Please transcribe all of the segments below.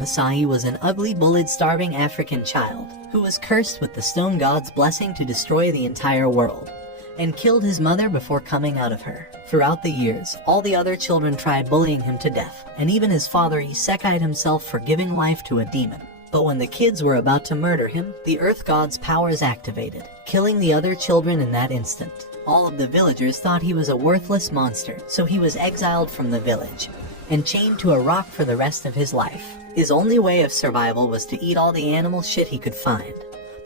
Asahi was an ugly, bullied, starving African child who was cursed with the stone god's blessing to destroy the entire world, and killed his mother before coming out of her. Throughout the years, all the other children tried bullying him to death, and even his father isekai'd himself for giving life to a demon. But when the kids were about to murder him, the earth god's powers activated, killing the other children in that instant. All of the villagers thought he was a worthless monster, so he was exiled from the village and chained to a rock for the rest of his life. His only way of survival was to eat all the animal shit he could find.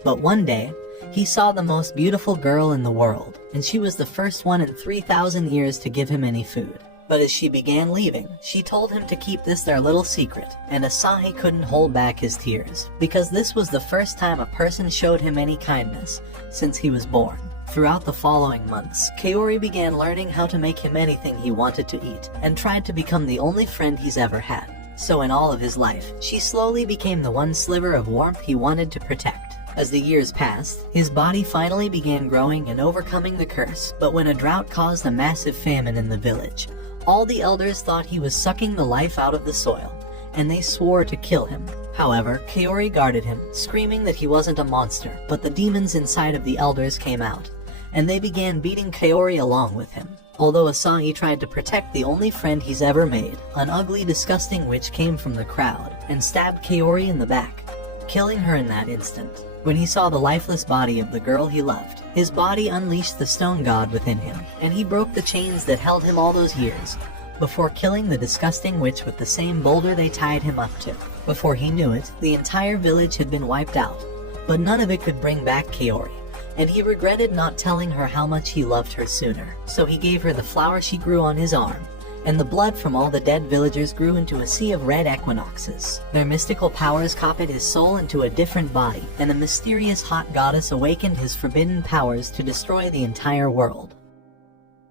But one day, he saw the most beautiful girl in the world, and she was the first one in 3,000 years to give him any food. But as she began leaving, she told him to keep this their little secret, and Asahi couldn't hold back his tears, because this was the first time a person showed him any kindness since he was born. Throughout the following months, Kaori began learning how to make him anything he wanted to eat, and tried to become the only friend he's ever had. So in all of his life, she slowly became the one sliver of warmth he wanted to protect. As the years passed, his body finally began growing and overcoming the curse, but when a drought caused a massive famine in the village, all the elders thought he was sucking the life out of the soil, and they swore to kill him. However, Kaori guarded him, screaming that he wasn't a monster, but the demons inside of the elders came out, and they began beating Kaori along with him. Although Asahi tried to protect the only friend he's ever made, an ugly, disgusting witch came from the crowd and stabbed Kaori in the back, killing her in that instant. When he saw the lifeless body of the girl he loved, his body unleashed the stone god within him, and he broke the chains that held him all those years, before killing the disgusting witch with the same boulder they tied him up to. Before he knew it, the entire village had been wiped out, but none of it could bring back Kaori, and he regretted not telling her how much he loved her sooner. So he gave her the flower she grew on his arm, and the blood from all the dead villagers grew into a sea of red equinoxes. Their mystical powers copied his soul into a different body, and a mysterious hot goddess awakened his forbidden powers to destroy the entire world.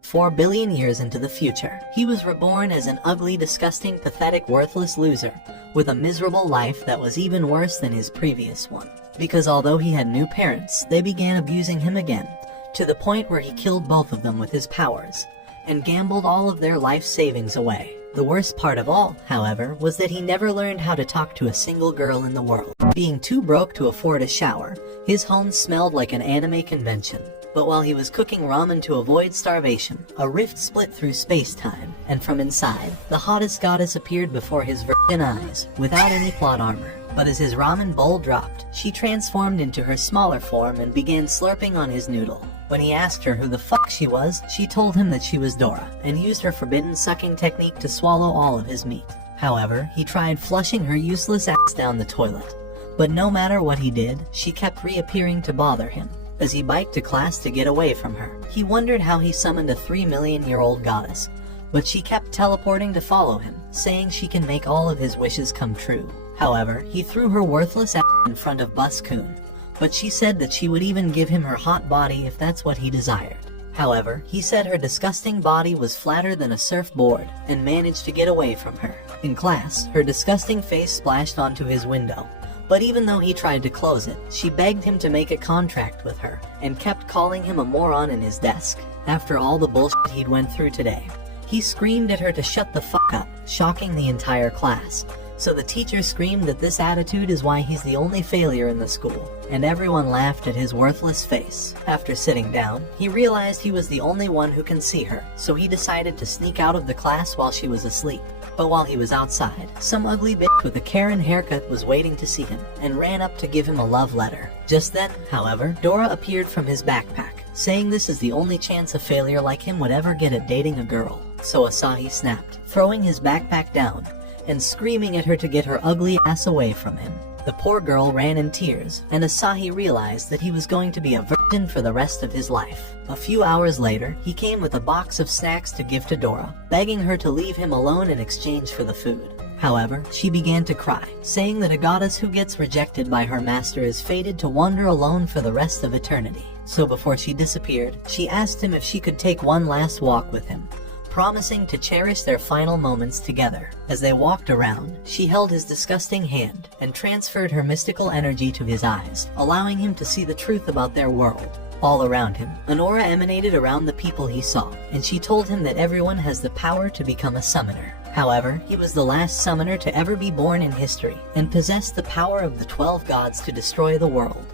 4 billion years into the future, he was reborn as an ugly, disgusting, pathetic, worthless loser, with a miserable life that was even worse than his previous one. Because although he had new parents, they began abusing him again, to the point where he killed both of them with his powers, and gambled all of their life savings away. The worst part of all, however, was that he never learned how to talk to a single girl in the world. Being too broke to afford a shower, his home smelled like an anime convention. But while he was cooking ramen to avoid starvation, a rift split through space-time, and from inside, the hottest goddess appeared before his virgin eyes, without any plot armor. But as his ramen bowl dropped, she transformed into her smaller form and began slurping on his noodle. When he asked her who the fuck she was, she told him that she was Dora, and used her forbidden sucking technique to swallow all of his meat. However, he tried flushing her useless ass down the toilet. But no matter what he did, she kept reappearing to bother him. As he biked to class to get away from her, he wondered how he summoned a 3-million-year-old goddess, but she kept teleporting to follow him, saying she can make all of his wishes come true. However, he threw her worthless ass in front of Bus-kun, but she said that she would even give him her hot body if that's what he desired. However, he said her disgusting body was flatter than a surfboard, and managed to get away from her. In class, her disgusting face splashed onto his window, but even though he tried to close it, she begged him to make a contract with her, and kept calling him a moron in his desk. After all the bullshit he'd went through today, he screamed at her to shut the fuck up, shocking the entire class. So the teacher screamed that this attitude is why he's the only failure in the school, and everyone laughed at his worthless face. After sitting down, he realized he was the only one who can see her, so he decided to sneak out of the class while she was asleep. But while he was outside, some ugly bitch with a Karen haircut was waiting to see him, and ran up to give him a love letter. Just then, however, Dora appeared from his backpack, saying this is the only chance a failure like him would ever get at dating a girl. So Asahi snapped, throwing his backpack down, and screaming at her to get her ugly ass away from him. The poor girl ran in tears, and Asahi realized that he was going to be a virgin for the rest of his life. A few hours later, he came with a box of snacks to give to Dora, begging her to leave him alone in exchange for the food. However, she began to cry, saying that a goddess who gets rejected by her master is fated to wander alone for the rest of eternity. So before she disappeared, she asked him if she could take one last walk with him, promising to cherish their final moments together. As they walked around, she held his disgusting hand and transferred her mystical energy to his eyes, allowing him to see the truth about their world. All around him, an aura emanated around the people he saw, and she told him that everyone has the power to become a summoner. However, he was the last summoner to ever be born in history, and possessed the power of the 12 gods to destroy the world,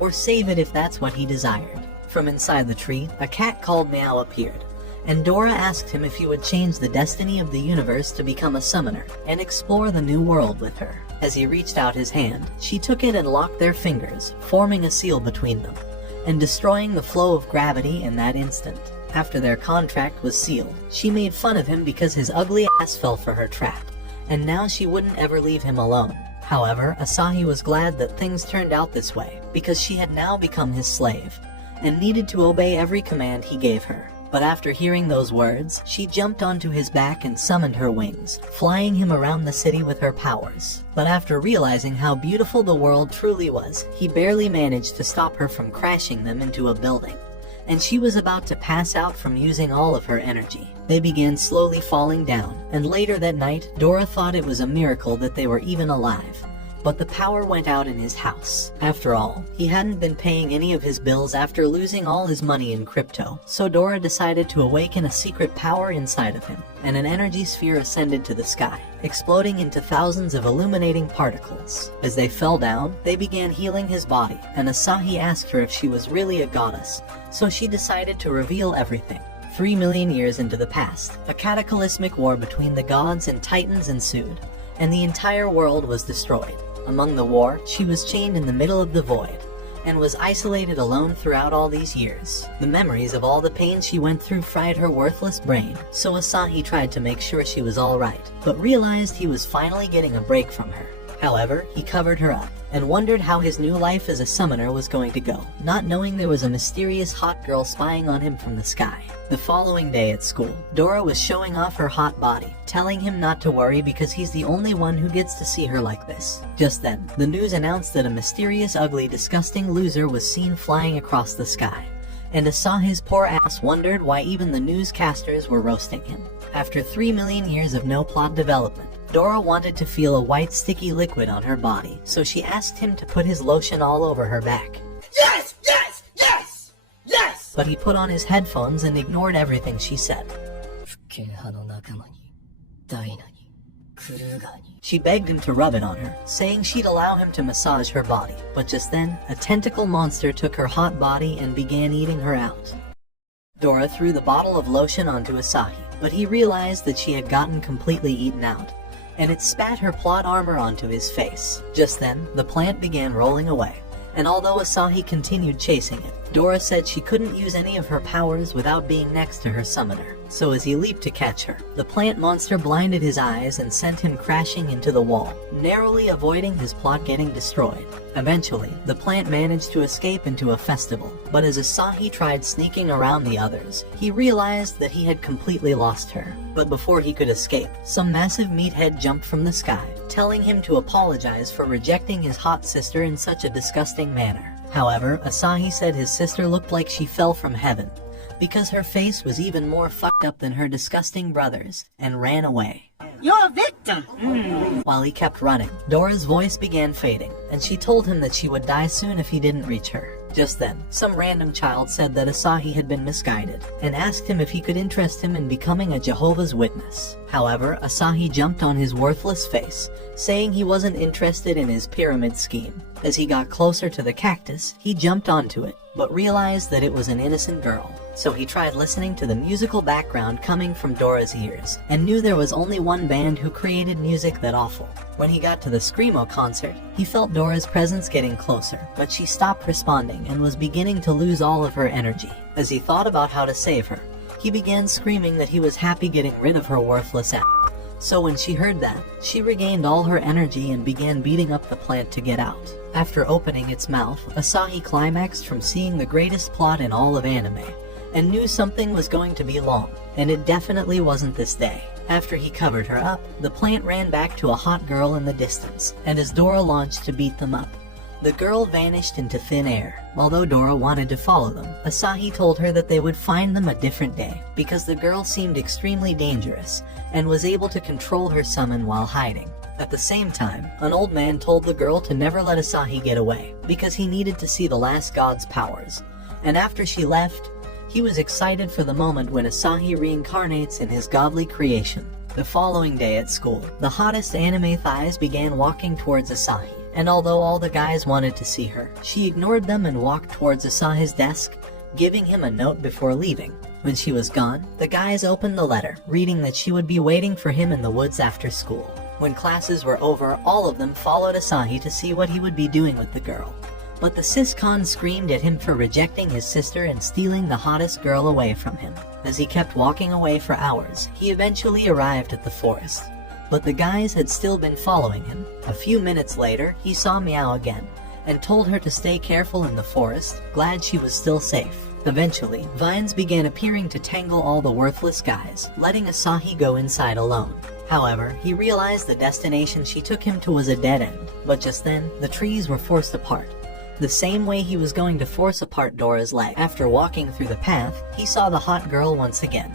or save it if that's what he desired. From inside the tree, a cat called Meow appeared, and Dora asked him if he would change the destiny of the universe to become a summoner, and explore the new world with her. As he reached out his hand, she took it and locked their fingers, forming a seal between them, and destroying the flow of gravity in that instant. After their contract was sealed, she made fun of him because his ugly ass fell for her trap, and now she wouldn't ever leave him alone. However, Asahi was glad that things turned out this way, because she had now become his slave, and needed to obey every command he gave her. But after hearing those words, she jumped onto his back and summoned her wings, flying him around the city with her powers. But after realizing how beautiful the world truly was, he barely managed to stop her from crashing them into a building, and she was about to pass out from using all of her energy. They began slowly falling down, and later that night, Dora thought it was a miracle that they were even alive. But the power went out in his house. After all, he hadn't been paying any of his bills after losing all his money in crypto, so Dora decided to awaken a secret power inside of him, and an energy sphere ascended to the sky, exploding into thousands of illuminating particles. As they fell down, they began healing his body, and Asahi asked her if she was really a goddess, so she decided to reveal everything. 3 million years into the past, a cataclysmic war between the gods and titans ensued, and the entire world was destroyed. Among the war, she was chained in the middle of the void, and was isolated alone throughout all these years. The memories of all the pain she went through fried her worthless brain, so Asahi tried to make sure she was alright, but realized he was finally getting a break from her. However, he covered her up, and wondered how his new life as a summoner was going to go, not knowing there was a mysterious hot girl spying on him from the sky. The following day at school, Dora was showing off her hot body, telling him not to worry because he's the only one who gets to see her like this. Just then, the news announced that a mysterious, ugly, disgusting loser was seen flying across the sky, and Asahi's poor ass wondered why even the newscasters were roasting him. After 3 million years of no plot development, Dora wanted to feel a white sticky liquid on her body, so she asked him to put his lotion all over her back. Yes! Yes! Yes! Yes! But he put on his headphones and ignored everything she said. She begged him to rub it on her, saying she'd allow him to massage her body, but just then, a tentacle monster took her hot body and began eating her out. Dora threw the bottle of lotion onto Asahi, but he realized that she had gotten completely eaten out, and it spat her plot armor onto his face. Just then, the plant began rolling away, and although Asahi continued chasing it, Dora said she couldn't use any of her powers without being next to her summoner. So as he leaped to catch her, the plant monster blinded his eyes and sent him crashing into the wall, narrowly avoiding his plot getting destroyed. Eventually, the plant managed to escape into a festival, but as Asahi tried sneaking around the others, he realized that he had completely lost her. But before he could escape, some massive meathead jumped from the sky, telling him to apologize for rejecting his hot sister in such a disgusting manner. However, Asahi said his sister looked like she fell from heaven, because her face was even more fucked up than her disgusting brother's, and ran away. You're a victim! While he kept running, Dora's voice began fading, and she told him that she would die soon if he didn't reach her. Just then, some random child said that Asahi had been misguided, and asked him if he could interest him in becoming a Jehovah's Witness. However, Asahi jumped on his worthless face, saying he wasn't interested in his pyramid scheme. As he got closer to the cactus, he jumped onto it, but realized that it was an innocent girl. So he tried listening to the musical background coming from Dora's ears, and knew there was only one band who created music that awful. When he got to the Screamo concert, he felt Dora's presence getting closer, but she stopped responding and was beginning to lose all of her energy. As he thought about how to save her, he began screaming that he was happy getting rid of her worthless ass. So when she heard that, she regained all her energy and began beating up the plant to get out. After opening its mouth, Asahi climaxed from seeing the greatest plot in all of anime, and knew something was going to be long, and it definitely wasn't this day. After he covered her up, the plant ran back to a hot girl in the distance, and as Dora launched to beat them up, the girl vanished into thin air. Although Dora wanted to follow them, Asahi told her that they would find them a different day, because the girl seemed extremely dangerous, and was able to control her summon while hiding. At the same time, an old man told the girl to never let Asahi get away, because he needed to see the last god's powers. And after she left, he was excited for the moment when Asahi reincarnates in his godly creation. The following day at school, the hottest anime thighs began walking towards Asahi, and although all the guys wanted to see her, she ignored them and walked towards Asahi's desk, giving him a note before leaving. When she was gone, the guys opened the letter, reading that she would be waiting for him in the woods after school. When classes were over, all of them followed Asahi to see what he would be doing with the girl. But the siscon screamed at him for rejecting his sister and stealing the hottest girl away from him. As he kept walking away for hours, he eventually arrived at the forest. But the guys had still been following him. A few minutes later, he saw Meow again, and told her to stay careful in the forest, glad she was still safe. Eventually, vines began appearing to tangle all the worthless guys, letting Asahi go inside alone. However, he realized the destination she took him to was a dead end, but just then, the trees were forced apart. The same way he was going to force apart Dora's leg. After walking through the path, he saw the hot girl once again,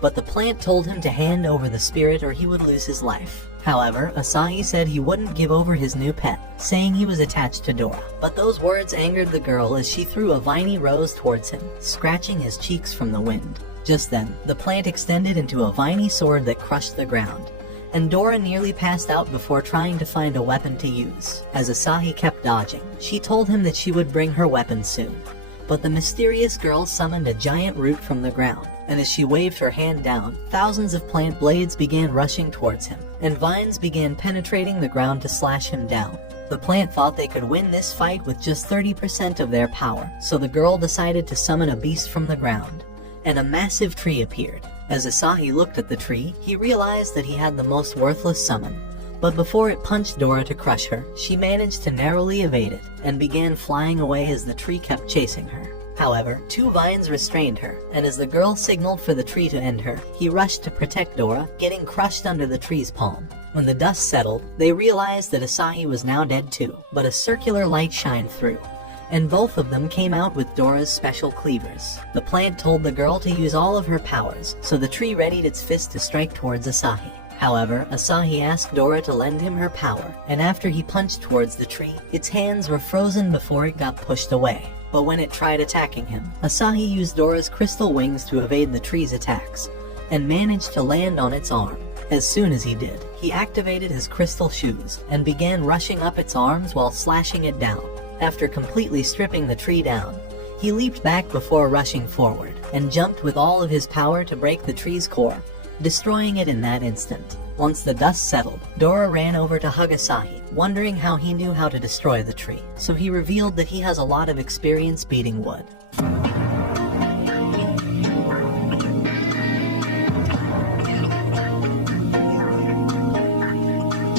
but the plant told him to hand over the spirit or he would lose his life. However, Asahi said he wouldn't give over his new pet, saying he was attached to Dora. But those words angered the girl as she threw a viney rose towards him, scratching his cheeks from the wind. Just then, the plant extended into a viney sword that crushed the ground, and Dora nearly passed out before trying to find a weapon to use. As Asahi kept dodging, she told him that she would bring her weapon soon. But the mysterious girl summoned a giant root from the ground, and as she waved her hand down, thousands of plant blades began rushing towards him, and vines began penetrating the ground to slash him down. The plant thought they could win this fight with just 30% of their power, so the girl decided to summon a beast from the ground, and a massive tree appeared. As Asahi looked at the tree, he realized that he had the most worthless summon. But before it punched Dora to crush her, she managed to narrowly evade it, and began flying away as the tree kept chasing her. However, two vines restrained her, and as the girl signaled for the tree to end her, he rushed to protect Dora, getting crushed under the tree's palm. When the dust settled, they realized that Asahi was now dead too, but a circular light shined through, and both of them came out with Dora's special cleavers. The plant told the girl to use all of her powers, so the tree readied its fist to strike towards Asahi. However, Asahi asked Dora to lend him her power, and after he punched towards the tree, its hands were frozen before it got pushed away. But when it tried attacking him, Asahi used Dora's crystal wings to evade the tree's attacks, and managed to land on its arm. As soon as he did, he activated his crystal shoes, and began rushing up its arms while slashing it down. After completely stripping the tree down, he leaped back before rushing forward, and jumped with all of his power to break the tree's core, destroying it in that instant. Once the dust settled, Dora ran over to hug Asahi, wondering how he knew how to destroy the tree, so he revealed that he has a lot of experience beating wood.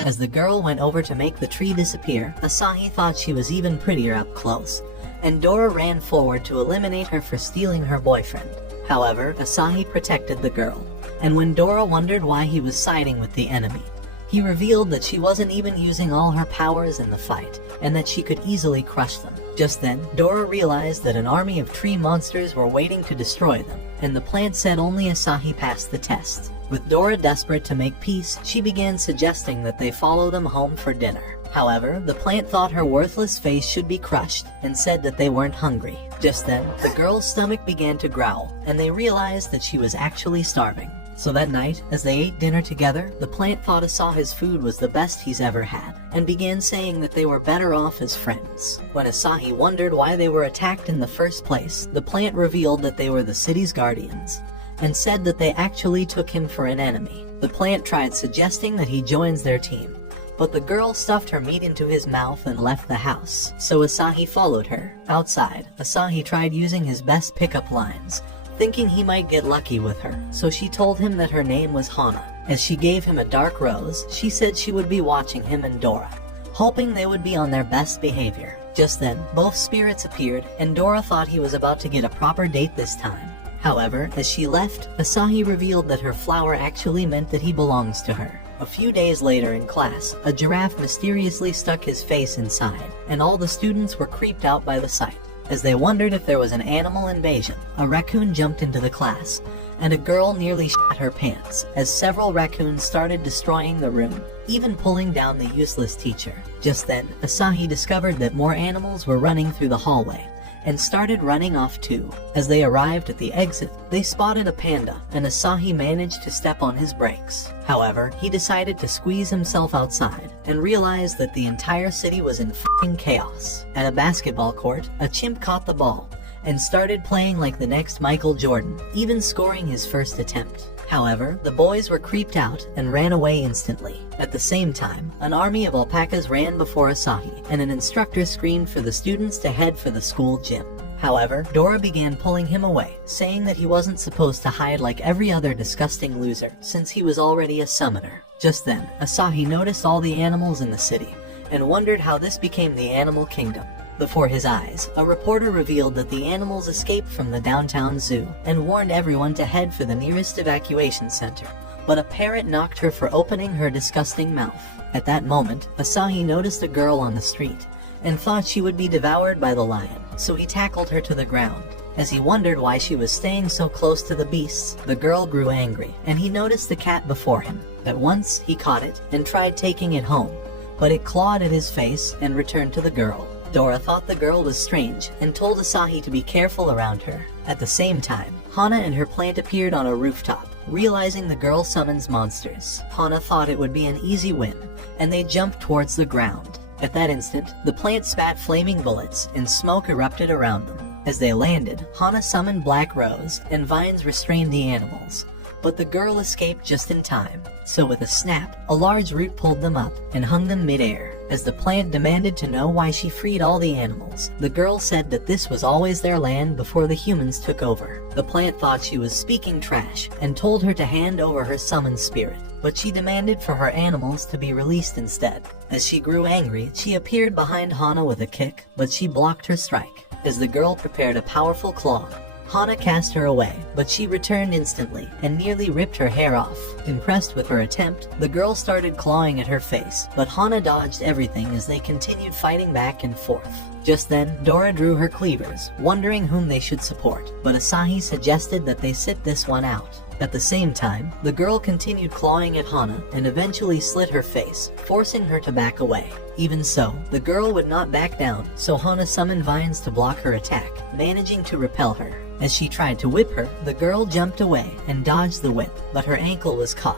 As the girl went over to make the tree disappear, Asahi thought she was even prettier up close, and Dora ran forward to eliminate her for stealing her boyfriend. However, Asahi protected the girl, and when Dora wondered why he was siding with the enemy, he revealed that she wasn't even using all her powers in the fight, and that she could easily crush them. Just then, Dora realized that an army of tree monsters were waiting to destroy them, and the plant said only Asahi passed the test. With Dora desperate to make peace, she began suggesting that they follow them home for dinner. However, the plant thought her worthless face should be crushed, and said that they weren't hungry. Just then, the girl's stomach began to growl, and they realized that she was actually starving. So that night, as they ate dinner together, the plant thought Asahi's food was the best he's ever had, and began saying that they were better off as friends. When Asahi wondered why they were attacked in the first place, the plant revealed that they were the city's guardians, and said that they actually took him for an enemy. The plant tried suggesting that he joins their team, but the girl stuffed her meat into his mouth and left the house, so Asahi followed her. Outside, Asahi tried using his best pickup lines, thinking he might get lucky with her, so she told him that her name was Hana. As she gave him a dark rose, she said she would be watching him and Dora, hoping they would be on their best behavior. Just then, both spirits appeared, and Dora thought he was about to get a proper date this time. However, as she left, Asahi revealed that her flower actually meant that he belongs to her. A few days later in class, a giraffe mysteriously stuck his face inside, and all the students were creeped out by the sight. As they wondered if there was an animal invasion, a raccoon jumped into the class, and a girl nearly shat her pants as several raccoons started destroying the room, even pulling down the useless teacher. Just then, Asahi discovered that more animals were running through the hallway, and started running off too. As they arrived at the exit, they spotted a panda, and Asahi managed to step on his brakes. However, he decided to squeeze himself outside and realized that the entire city was in f***ing chaos. At a basketball court, a chimp caught the ball and started playing like the next Michael Jordan, even scoring his first attempt. However, the boys were creeped out and ran away instantly. At the same time, an army of alpacas ran before Asahi, and an instructor screamed for the students to head for the school gym. However, Dora began pulling him away, saying that he wasn't supposed to hide like every other disgusting loser, since he was already a summoner. Just then, Asahi noticed all the animals in the city, and wondered how this became the animal kingdom. Before his eyes, a reporter revealed that the animals escaped from the downtown zoo and warned everyone to head for the nearest evacuation center. But a parrot knocked her for opening her disgusting mouth. At that moment, Asahi noticed a girl on the street and thought she would be devoured by the lion, so he tackled her to the ground. As he wondered why she was staying so close to the beasts, the girl grew angry, and he noticed the cat before him. At once, he caught it and tried taking it home, but it clawed at his face and returned to the girl. Dora thought the girl was strange and told Asahi to be careful around her. At the same time, Hana and her plant appeared on a rooftop. Realizing the girl summons monsters, Hana thought it would be an easy win, and they jumped towards the ground. At that instant, the plant spat flaming bullets and smoke erupted around them. As they landed, Hana summoned Black Rose, and vines restrained the animals. But the girl escaped just in time, so with a snap, a large root pulled them up and hung them mid-air. As the plant demanded to know why she freed all the animals, the girl said that this was always their land before the humans took over. The plant thought she was speaking trash and told her to hand over her summoned spirit, but she demanded for her animals to be released instead. As she grew angry, she appeared behind Hana with a kick, but she blocked her strike. As the girl prepared a powerful claw, Hana cast her away, but she returned instantly and nearly ripped her hair off. Impressed with her attempt, the girl started clawing at her face, but Hana dodged everything as they continued fighting back and forth. Just then, Dora drew her cleavers, wondering whom they should support, but Asahi suggested that they sit this one out. At the same time, the girl continued clawing at Hana and eventually slit her face, forcing her to back away. Even so, the girl would not back down, so Hana summoned vines to block her attack, managing to repel her. As she tried to whip her, the girl jumped away and dodged the whip, but her ankle was caught,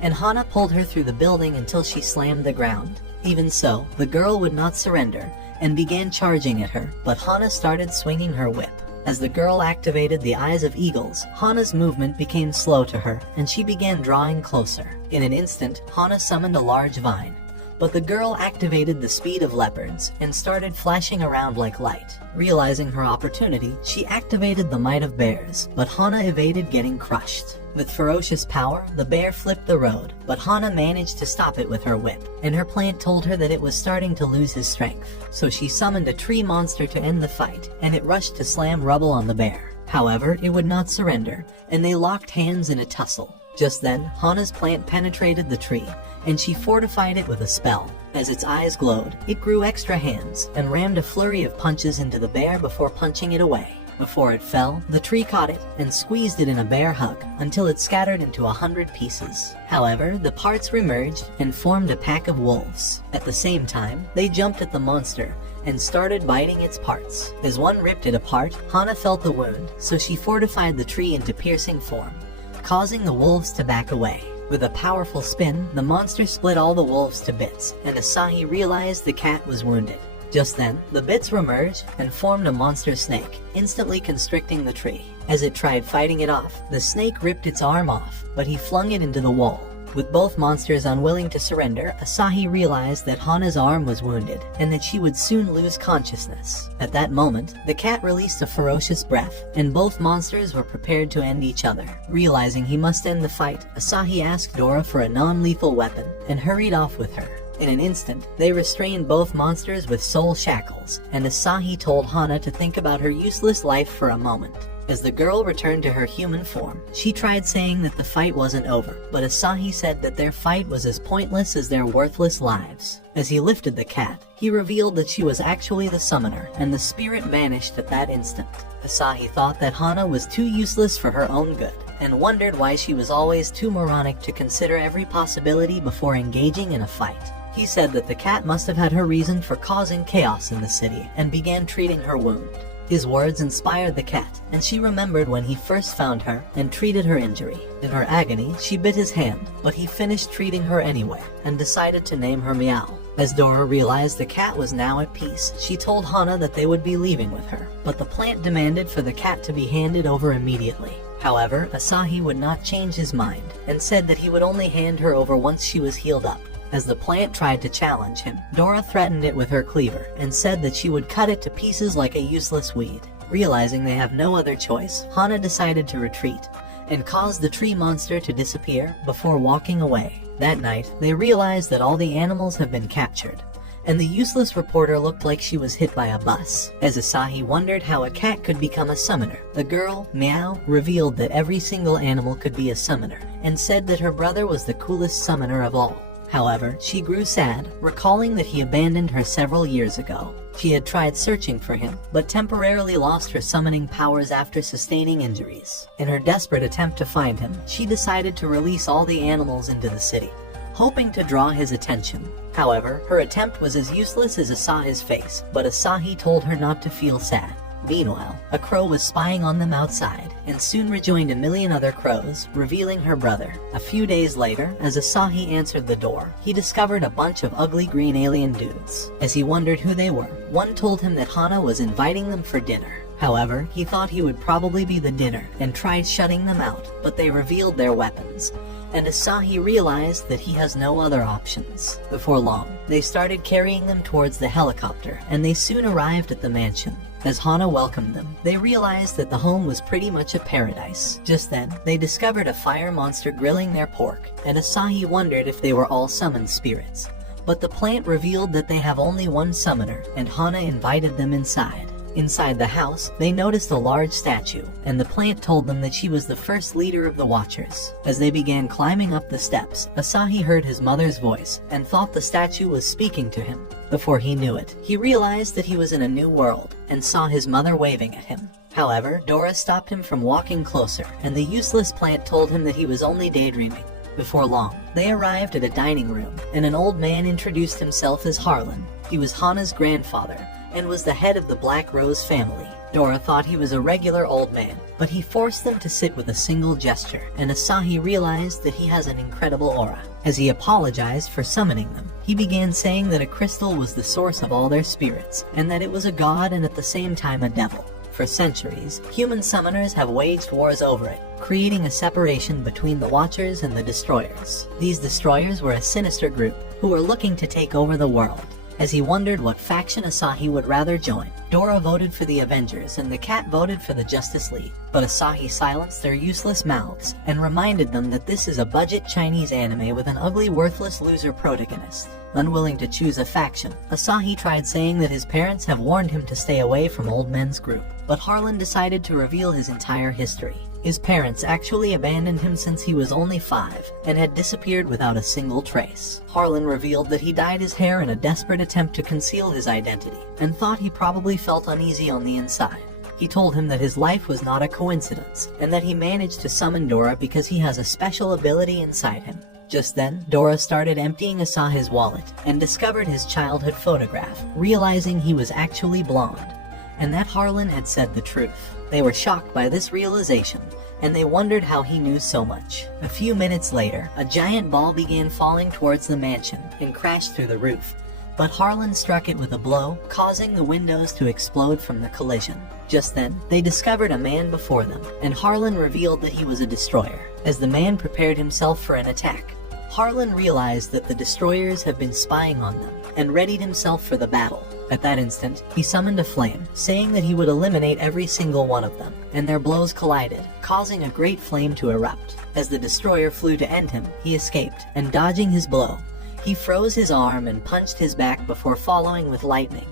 and Hana pulled her through the building until she slammed the ground. Even so, the girl would not surrender and began charging at her, but Hana started swinging her whip. As the girl activated the eyes of eagles, Hana's movement became slow to her, and she began drawing closer. In an instant, Hana summoned a large vine, but the girl activated the speed of leopards and started flashing around like light. Realizing her opportunity, she activated the might of bears, but Hana evaded getting crushed. With ferocious power, the bear flipped the road, but Hana managed to stop it with her whip, and her plant told her that it was starting to lose his strength. So she summoned a tree monster to end the fight, and it rushed to slam rubble on the bear. However, it would not surrender, and they locked hands in a tussle. Just then, Hana's plant penetrated the tree, and she fortified it with a spell. As its eyes glowed, it grew extra hands and rammed a flurry of punches into the bear before punching it away. Before it fell, the tree caught it and squeezed it in a bear hug until it scattered into 100 pieces. However, the parts remerged and formed a pack of wolves. At the same time, they jumped at the monster and started biting its parts. As one ripped it apart, Hana felt the wound, so she fortified the tree into piercing form, causing the wolves to back away. With a powerful spin, the monster split all the wolves to bits, and Asahi realized the cat was wounded. Just then, the bits remerged and formed a monster snake, instantly constricting the tree. As it tried fighting it off, the snake ripped its arm off, but he flung it into the wall. With both monsters unwilling to surrender, Asahi realized that Hana's arm was wounded, and that she would soon lose consciousness. At that moment, the cat released a ferocious breath, and both monsters were prepared to end each other. Realizing he must end the fight, Asahi asked Dora for a non-lethal weapon, and hurried off with her. In an instant, they restrained both monsters with soul shackles, and Asahi told Hana to think about her useless life for a moment. As the girl returned to her human form, she tried saying that the fight wasn't over, but Asahi said that their fight was as pointless as their worthless lives. As he lifted the cat, he revealed that she was actually the summoner, and the spirit vanished at that instant. Asahi thought that Hana was too useless for her own good, and wondered why she was always too moronic to consider every possibility before engaging in a fight. He said that the cat must have had her reason for causing chaos in the city, and began treating her wound. His words inspired the cat, and she remembered when he first found her and treated her injury. In her agony, she bit his hand, but he finished treating her anyway, and decided to name her Meow. As Dora realized the cat was now at peace, she told Hana that they would be leaving with her, but the plant demanded for the cat to be handed over immediately. However, Asahi would not change his mind, and said that he would only hand her over once she was healed up. As the plant tried to challenge him, Dora threatened it with her cleaver, and said that she would cut it to pieces like a useless weed. Realizing they have no other choice, Hana decided to retreat, and caused the tree monster to disappear before walking away. That night, they realized that all the animals have been captured, and the useless reporter looked like she was hit by a bus. As Asahi wondered how a cat could become a summoner, the girl, Meow, revealed that every single animal could be a summoner, and said that her brother was the coolest summoner of all. However, she grew sad, recalling that he abandoned her several years ago. She had tried searching for him, but temporarily lost her summoning powers after sustaining injuries. In her desperate attempt to find him, she decided to release all the animals into the city, hoping to draw his attention. However, her attempt was as useless as Asahi's face, but Asahi told her not to feel sad. Meanwhile, a crow was spying on them outside, and soon rejoined a million other crows, revealing her brother. A few days later, as Asahi answered the door, he discovered a bunch of ugly green alien dudes. As he wondered who they were, one told him that Hana was inviting them for dinner. However, he thought he would probably be the dinner, and tried shutting them out, but they revealed their weapons, and Asahi realized that he has no other options. Before long, they started carrying them towards the helicopter, and they soon arrived at the mansion. As Hana welcomed them, they realized that the home was pretty much a paradise. Just then, they discovered a fire monster grilling their pork, and Asahi wondered if they were all summoned spirits. But the plant revealed that they have only one summoner, and Hana invited them inside. Inside the house, they noticed a large statue, and the plant told them that she was the first leader of the Watchers. As they began climbing up the steps, Asahi heard his mother's voice, and thought the statue was speaking to him. Before he knew it, he realized that he was in a new world, and saw his mother waving at him. However, Dora stopped him from walking closer, and the useless plant told him that he was only daydreaming. Before long, they arrived at a dining room, and an old man introduced himself as Harlan. He was Hana's grandfather, and was the head of the Black Rose family. Dora thought he was a regular old man, but he forced them to sit with a single gesture, and Asahi realized that he has an incredible aura. As he apologized for summoning them, he began saying that a crystal was the source of all their spirits, and that it was a god and at the same time a devil. For centuries, human summoners have waged wars over it, creating a separation between the Watchers and the Destroyers. These Destroyers were a sinister group who were looking to take over the world. As he wondered what faction Asahi would rather join, Dora voted for the Avengers and the cat voted for the Justice League. But Asahi silenced their useless mouths and reminded them that this is a budget Chinese anime with an ugly, worthless loser protagonist. Unwilling to choose a faction, Asahi tried saying that his parents have warned him to stay away from old men's group. But Harlan decided to reveal his entire history. His parents actually abandoned him since he was only 5, and had disappeared without a single trace. Harlan revealed that he dyed his hair in a desperate attempt to conceal his identity, and thought he probably felt uneasy on the inside. He told him that his life was not a coincidence, and that he managed to summon Dora because he has a special ability inside him. Just then, Dora started emptying Asahi's wallet, and discovered his childhood photograph, realizing he was actually blonde, and that Harlan had said the truth. They were shocked by this realization, and they wondered how he knew so much. A few minutes later, a giant ball began falling towards the mansion and crashed through the roof, but Harlan struck it with a blow, causing the windows to explode from the collision. Just then, they discovered a man before them, and Harlan revealed that he was a destroyer. As the man prepared himself for an attack, Harlan realized that the destroyers have been spying on them, and readied himself for the battle. At that instant, he summoned a flame, saying that he would eliminate every single one of them, and their blows collided, causing a great flame to erupt. As the destroyer flew to end him, he escaped, and dodging his blow, he froze his arm and punched his back before following with lightning,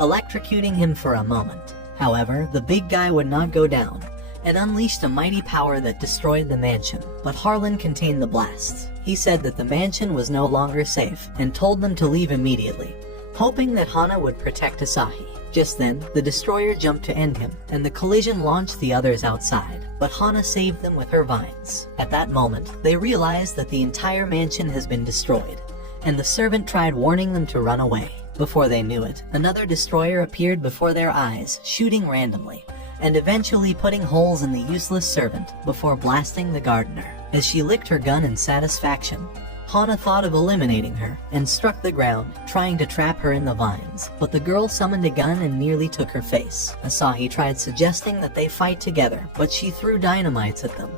electrocuting him for a moment. However, the big guy would not go down, and unleashed a mighty power that destroyed the mansion, but Harlan contained the blasts. He said that the mansion was no longer safe, and told them to leave immediately, hoping that Hana would protect Asahi. Just then, the destroyer jumped to end him, and the collision launched the others outside, but Hana saved them with her vines. At that moment, they realized that the entire mansion has been destroyed, and the servant tried warning them to run away. Before they knew it, another destroyer appeared before their eyes, shooting randomly, and eventually putting holes in the useless servant before blasting the gardener. As she licked her gun in satisfaction, Hana thought of eliminating her and struck the ground, trying to trap her in the vines, but the girl summoned a gun and nearly took her face. Asahi tried suggesting that they fight together, but she threw dynamites at them,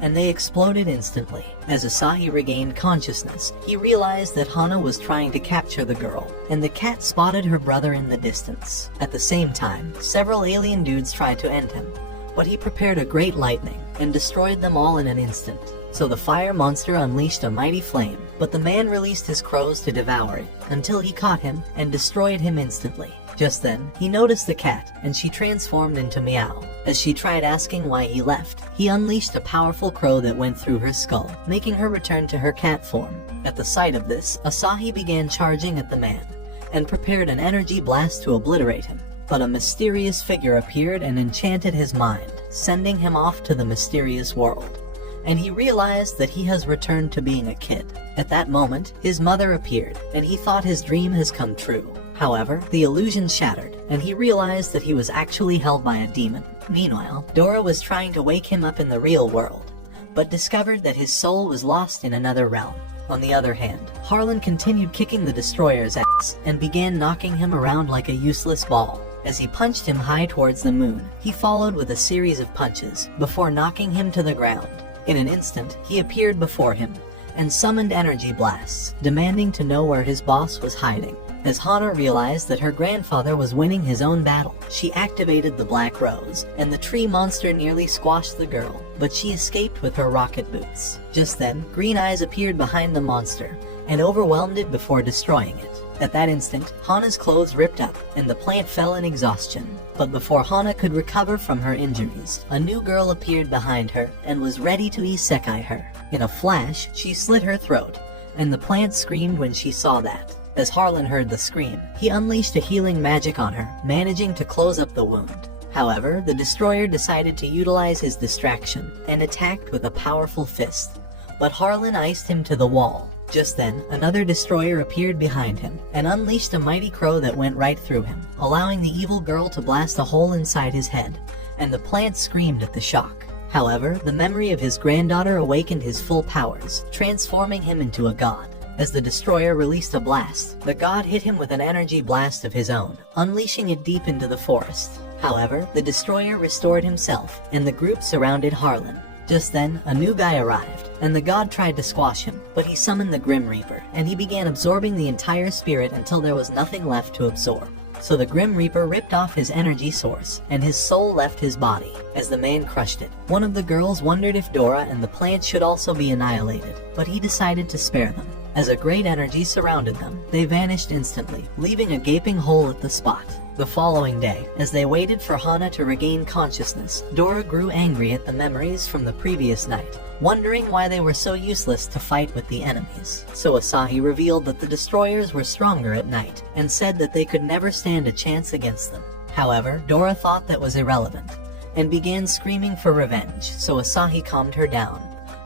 and they exploded instantly. As Asahi regained consciousness, he realized that Hana was trying to capture the girl, and the cat spotted her brother in the distance. At the same time, several alien dudes tried to end him, but he prepared a great lightning and destroyed them all in an instant. So the fire monster unleashed a mighty flame, but the man released his crows to devour it until he caught him and destroyed him instantly. Just then, he noticed the cat, and she transformed into Meow. As she tried asking why he left, he unleashed a powerful crow that went through her skull, making her return to her cat form. At the sight of this, Asahi began charging at the man, and prepared an energy blast to obliterate him. But a mysterious figure appeared and enchanted his mind, sending him off to the mysterious world. And he realized that he has returned to being a kid. At that moment, his mother appeared, and he thought his dream has come true. However, the illusion shattered, and he realized that he was actually held by a demon. Meanwhile, Dora was trying to wake him up in the real world, but discovered that his soul was lost in another realm. On the other hand, Harlan continued kicking the destroyer's ass, and began knocking him around like a useless ball. As he punched him high towards the moon, he followed with a series of punches, before knocking him to the ground. In an instant, he appeared before him, and summoned energy blasts, demanding to know where his boss was hiding. As Hana realized that her grandfather was winning his own battle, she activated the Black Rose, and the tree monster nearly squashed the girl, but she escaped with her rocket boots. Just then, green eyes appeared behind the monster, and overwhelmed it before destroying it. At that instant, Hana's clothes ripped up, and the plant fell in exhaustion. But before Hana could recover from her injuries, a new girl appeared behind her, and was ready to isekai her. In a flash, she slit her throat, and the plant screamed when she saw that. As Harlan heard the scream, he unleashed a healing magic on her, managing to close up the wound. However, the destroyer decided to utilize his distraction, and attacked with a powerful fist. But Harlan iced him to the wall. Just then, another destroyer appeared behind him, and unleashed a mighty crow that went right through him, allowing the evil girl to blast a hole inside his head, and the plant screamed at the shock. However, the memory of his granddaughter awakened his full powers, transforming him into a god. As the destroyer released a blast, the god hit him with an energy blast of his own, unleashing it deep into the forest. However, the destroyer restored himself, and the group surrounded Harlan. Just then, a new guy arrived, and the god tried to squash him, but he summoned the Grim Reaper, and he began absorbing the entire spirit until there was nothing left to absorb. So the Grim Reaper ripped off his energy source, and his soul left his body, as the man crushed it. One of the girls wondered if Dora and the plant should also be annihilated, but he decided to spare them. As a great energy surrounded them, they vanished instantly, leaving a gaping hole at the spot. The following day, as they waited for Hana to regain consciousness, Dora grew angry at the memories from the previous night, wondering why they were so useless to fight with the enemies. So Asahi revealed that the destroyers were stronger at night, and said that they could never stand a chance against them. However, Dora thought that was irrelevant, and began screaming for revenge, so Asahi calmed her down,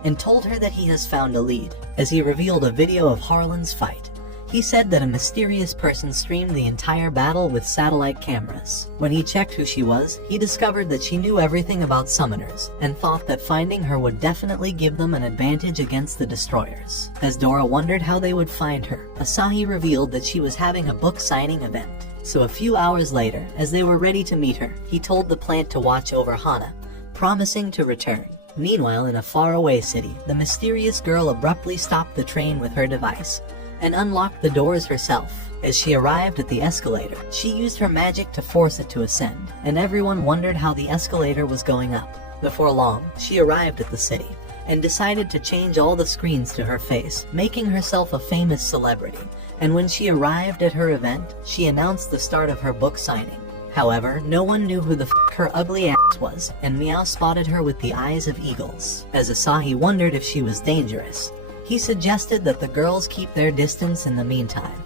and told her that he has found a lead. As he revealed a video of Harlan's fight, he said that a mysterious person streamed the entire battle with satellite cameras. When he checked who she was, he discovered that she knew everything about summoners, and thought that finding her would definitely give them an advantage against the destroyers. As Dora wondered how they would find her, Asahi revealed that she was having a book signing event. So a few hours later, as they were ready to meet her, he told the plant to watch over Hana, promising to return. Meanwhile, in a faraway city, the mysterious girl abruptly stopped the train with her device, and unlocked the doors herself. As she arrived at the escalator, she used her magic to force it to ascend, and everyone wondered how the escalator was going up. Before long, she arrived at the city, and decided to change all the screens to her face, making herself a famous celebrity. And when she arrived at her event, she announced the start of her book signing. However, no one knew who the f*** her ugly ass was, and Meow spotted her with the eyes of eagles. As Asahi wondered if she was dangerous, he suggested that the girls keep their distance in the meantime,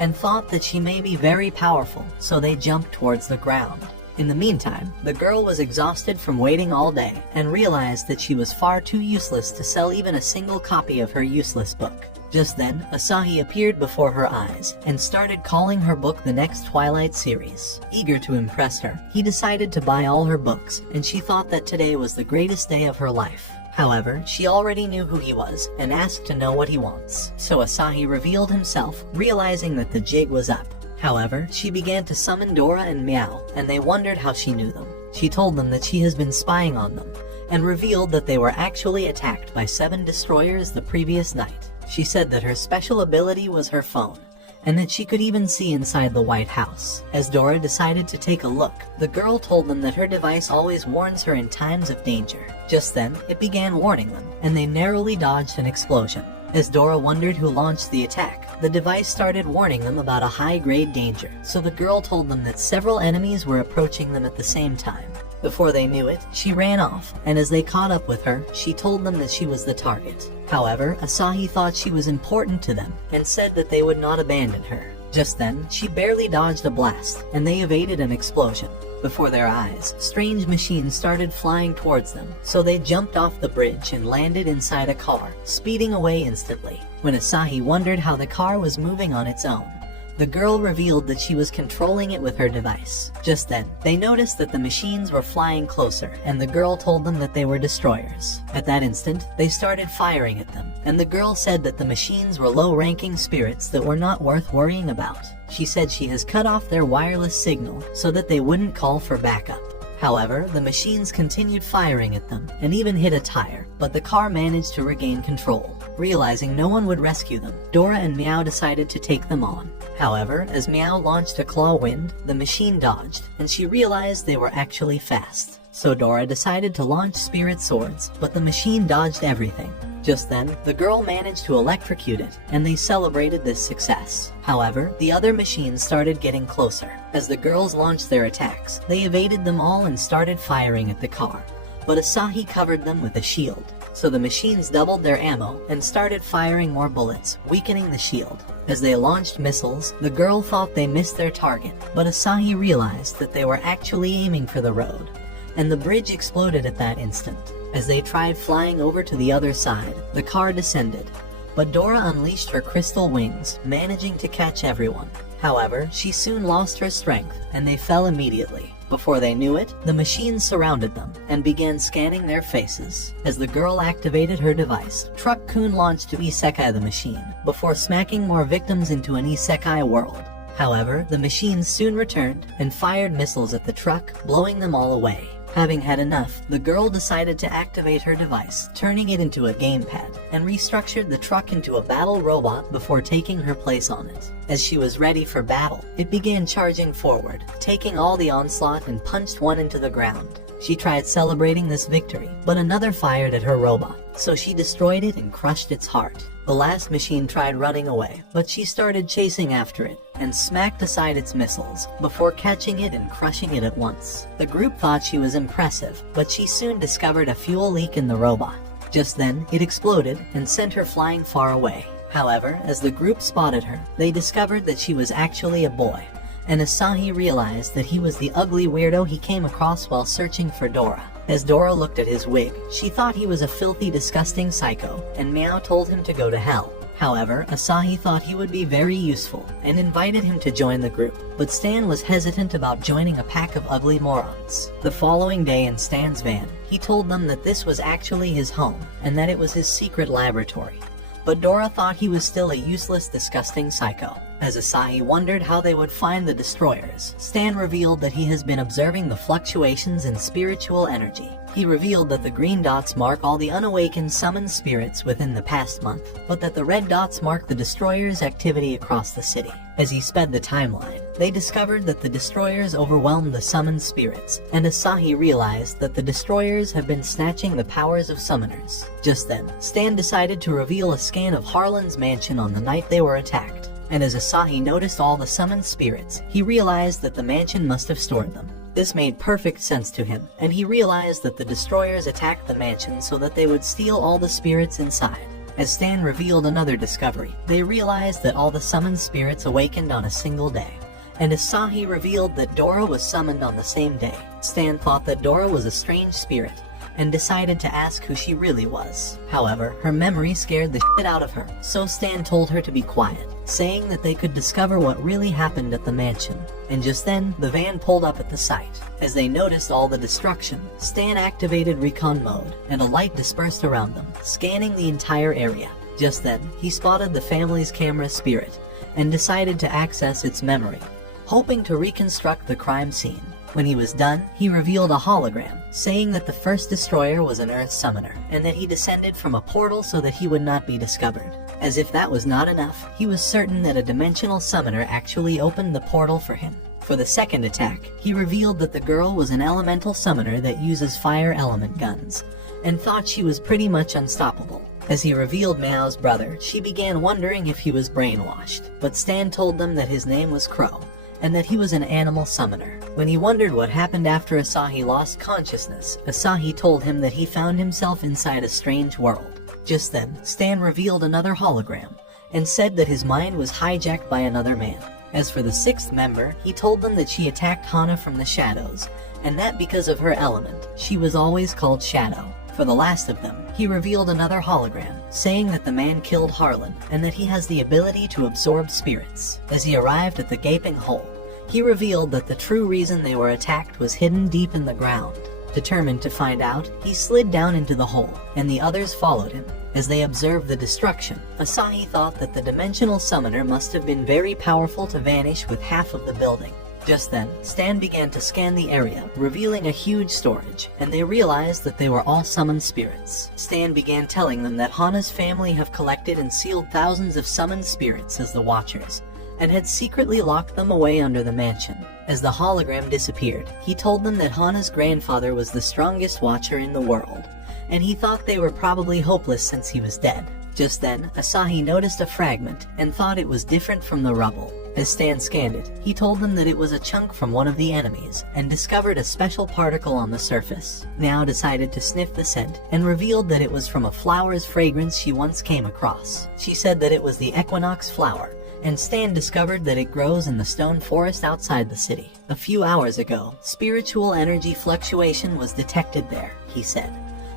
and thought that she may be very powerful, so they jumped towards the ground. In the meantime, the girl was exhausted from waiting all day and realized that she was far too useless to sell even a single copy of her useless book. Just then, Asahi appeared before her eyes and started calling her book the next Twilight series. Eager to impress her, he decided to buy all her books, and she thought that today was the greatest day of her life. However, she already knew who he was and asked to know what he wants. So Asahi revealed himself, realizing that the jig was up. However, she began to summon Dora and Meow, and they wondered how she knew them. She told them that she has been spying on them, and revealed that they were actually attacked by 7 destroyers the previous night. She said that her special ability was her phone, and that she could even see inside the White House. As Dora decided to take a look, the girl told them that her device always warns her in times of danger. Just then, it began warning them, and they narrowly dodged an explosion. As Dora wondered who launched the attack, the device started warning them about a high-grade danger, so the girl told them that several enemies were approaching them at the same time. Before they knew it, she ran off, and as they caught up with her, she told them that she was the target. However, Asahi thought she was important to them, and said that they would not abandon her. Just then, she barely dodged a blast, and they evaded an explosion. Before their eyes, strange machines started flying towards them, so they jumped off the bridge and landed inside a car, speeding away instantly. When Asahi wondered how the car was moving on its own, the girl revealed that she was controlling it with her device. Just then, they noticed that the machines were flying closer, and the girl told them that they were destroyers. At that instant, they started firing at them, and the girl said that the machines were low-ranking spirits that were not worth worrying about. She said she has cut off their wireless signal so that they wouldn't call for backup. However, the machines continued firing at them, and even hit a tire, but the car managed to regain control. Realizing no one would rescue them, Dora and Meow decided to take them on. However, as Meow launched a claw wind, the machine dodged, and she realized they were actually fast. So Dora decided to launch spirit swords, but the machine dodged everything. Just then, the girl managed to electrocute it, and they celebrated this success. However, the other machines started getting closer. As the girls launched their attacks, they evaded them all and started firing at the car. But Asahi covered them with a shield. So the machines doubled their ammo and started firing more bullets, weakening the shield. As they launched missiles, the girl thought they missed their target, but Asahi realized that they were actually aiming for the road, and the bridge exploded at that instant. As they tried flying over to the other side, the car descended, but Dora unleashed her crystal wings, managing to catch everyone. However, she soon lost her strength, and they fell immediately. Before they knew it, the machines surrounded them and began scanning their faces. As the girl activated her device, Truck-kun launched to Isekai the machine, before smacking more victims into an Isekai world. However, the machines soon returned and fired missiles at the truck, blowing them all away. Having had enough, the girl decided to activate her device, turning it into a gamepad, and restructured the truck into a battle robot before taking her place on it. As she was ready for battle, it began charging forward, taking all the onslaught and punched one into the ground. She tried celebrating this victory, but another fired at her robot, so she destroyed it and crushed its heart. The last machine tried running away, but she started chasing after it, and smacked aside its missiles, before catching it and crushing it at once. The group thought she was impressive, but she soon discovered a fuel leak in the robot. Just then, it exploded and sent her flying far away. However, as the group spotted her, they discovered that she was actually a boy, and Asahi realized that he was the ugly weirdo he came across while searching for Dora. As Dora looked at his wig, she thought he was a filthy, disgusting psycho, and Meow told him to go to hell. However, Asahi thought he would be very useful, and invited him to join the group, but Stan was hesitant about joining a pack of ugly morons. The following day in Stan's van, he told them that this was actually his home, and that it was his secret laboratory. But Dora thought he was still a useless, disgusting psycho. As Asahi wondered how they would find the destroyers, Stan revealed that he has been observing the fluctuations in spiritual energy. He revealed that the green dots mark all the unawakened summoned spirits within the past month, but that the red dots mark the destroyers' activity across the city. As he sped the timeline, they discovered that the destroyers overwhelmed the summoned spirits, and Asahi realized that the destroyers have been snatching the powers of summoners. Just then, Stan decided to reveal a scan of Harlan's mansion on the night they were attacked. And as Asahi noticed all the summoned spirits, he realized that the mansion must have stored them. This made perfect sense to him, and he realized that the destroyers attacked the mansion so that they would steal all the spirits inside. As Stan revealed another discovery, they realized that all the summoned spirits awakened on a single day, and Asahi revealed that Dora was summoned on the same day. Stan thought that Dora was a strange spirit, and decided to ask who she really was. However, her memory scared the shit out of her, so Stan told her to be quiet, saying that they could discover what really happened at the mansion. And just then, the van pulled up at the site. As they noticed all the destruction, Stan activated recon mode, and a light dispersed around them, scanning the entire area. Just then, he spotted the family's camera spirit, and decided to access its memory, hoping to reconstruct the crime scene. When he was done, he revealed a hologram, saying that the first destroyer was an Earth summoner, and that he descended from a portal so that he would not be discovered. As if that was not enough, he was certain that a dimensional summoner actually opened the portal for him. For the second attack, he revealed that the girl was an elemental summoner that uses fire element guns, and thought she was pretty much unstoppable. As he revealed Meow's brother, she began wondering if he was brainwashed, but Stan told them that his name was Crow, and that he was an animal summoner. When he wondered what happened after Asahi lost consciousness, Asahi told him that he found himself inside a strange world. Just then, Stan revealed another hologram, and said that his mind was hijacked by another man. As for the sixth member, he told them that she attacked Hana from the shadows, and that because of her element, she was always called Shadow. For the last of them, he revealed another hologram, saying that the man killed Harlan, and that he has the ability to absorb spirits. As he arrived at the gaping hole, he revealed that the true reason they were attacked was hidden deep in the ground. Determined to find out, he slid down into the hole, and the others followed him. As they observed the destruction, Asahi thought that the dimensional summoner must have been very powerful to vanish with half of the building. Just then, Stan began to scan the area, revealing a huge storage, and they realized that they were all summoned spirits. Stan began telling them that Hana's family have collected and sealed thousands of summoned spirits as the Watchers, and had secretly locked them away under the mansion. As the hologram disappeared, he told them that Hana's grandfather was the strongest Watcher in the world, and he thought they were probably hopeless since he was dead. Just then, Asahi noticed a fragment and thought it was different from the rubble. As Stan scanned it, he told them that it was a chunk from one of the enemies, and discovered a special particle on the surface. Now decided to sniff the scent, and revealed that it was from a flower's fragrance she once came across. She said that it was the equinox flower, and Stan discovered that it grows in the stone forest outside the city. A few hours ago, spiritual energy fluctuation was detected there, he said,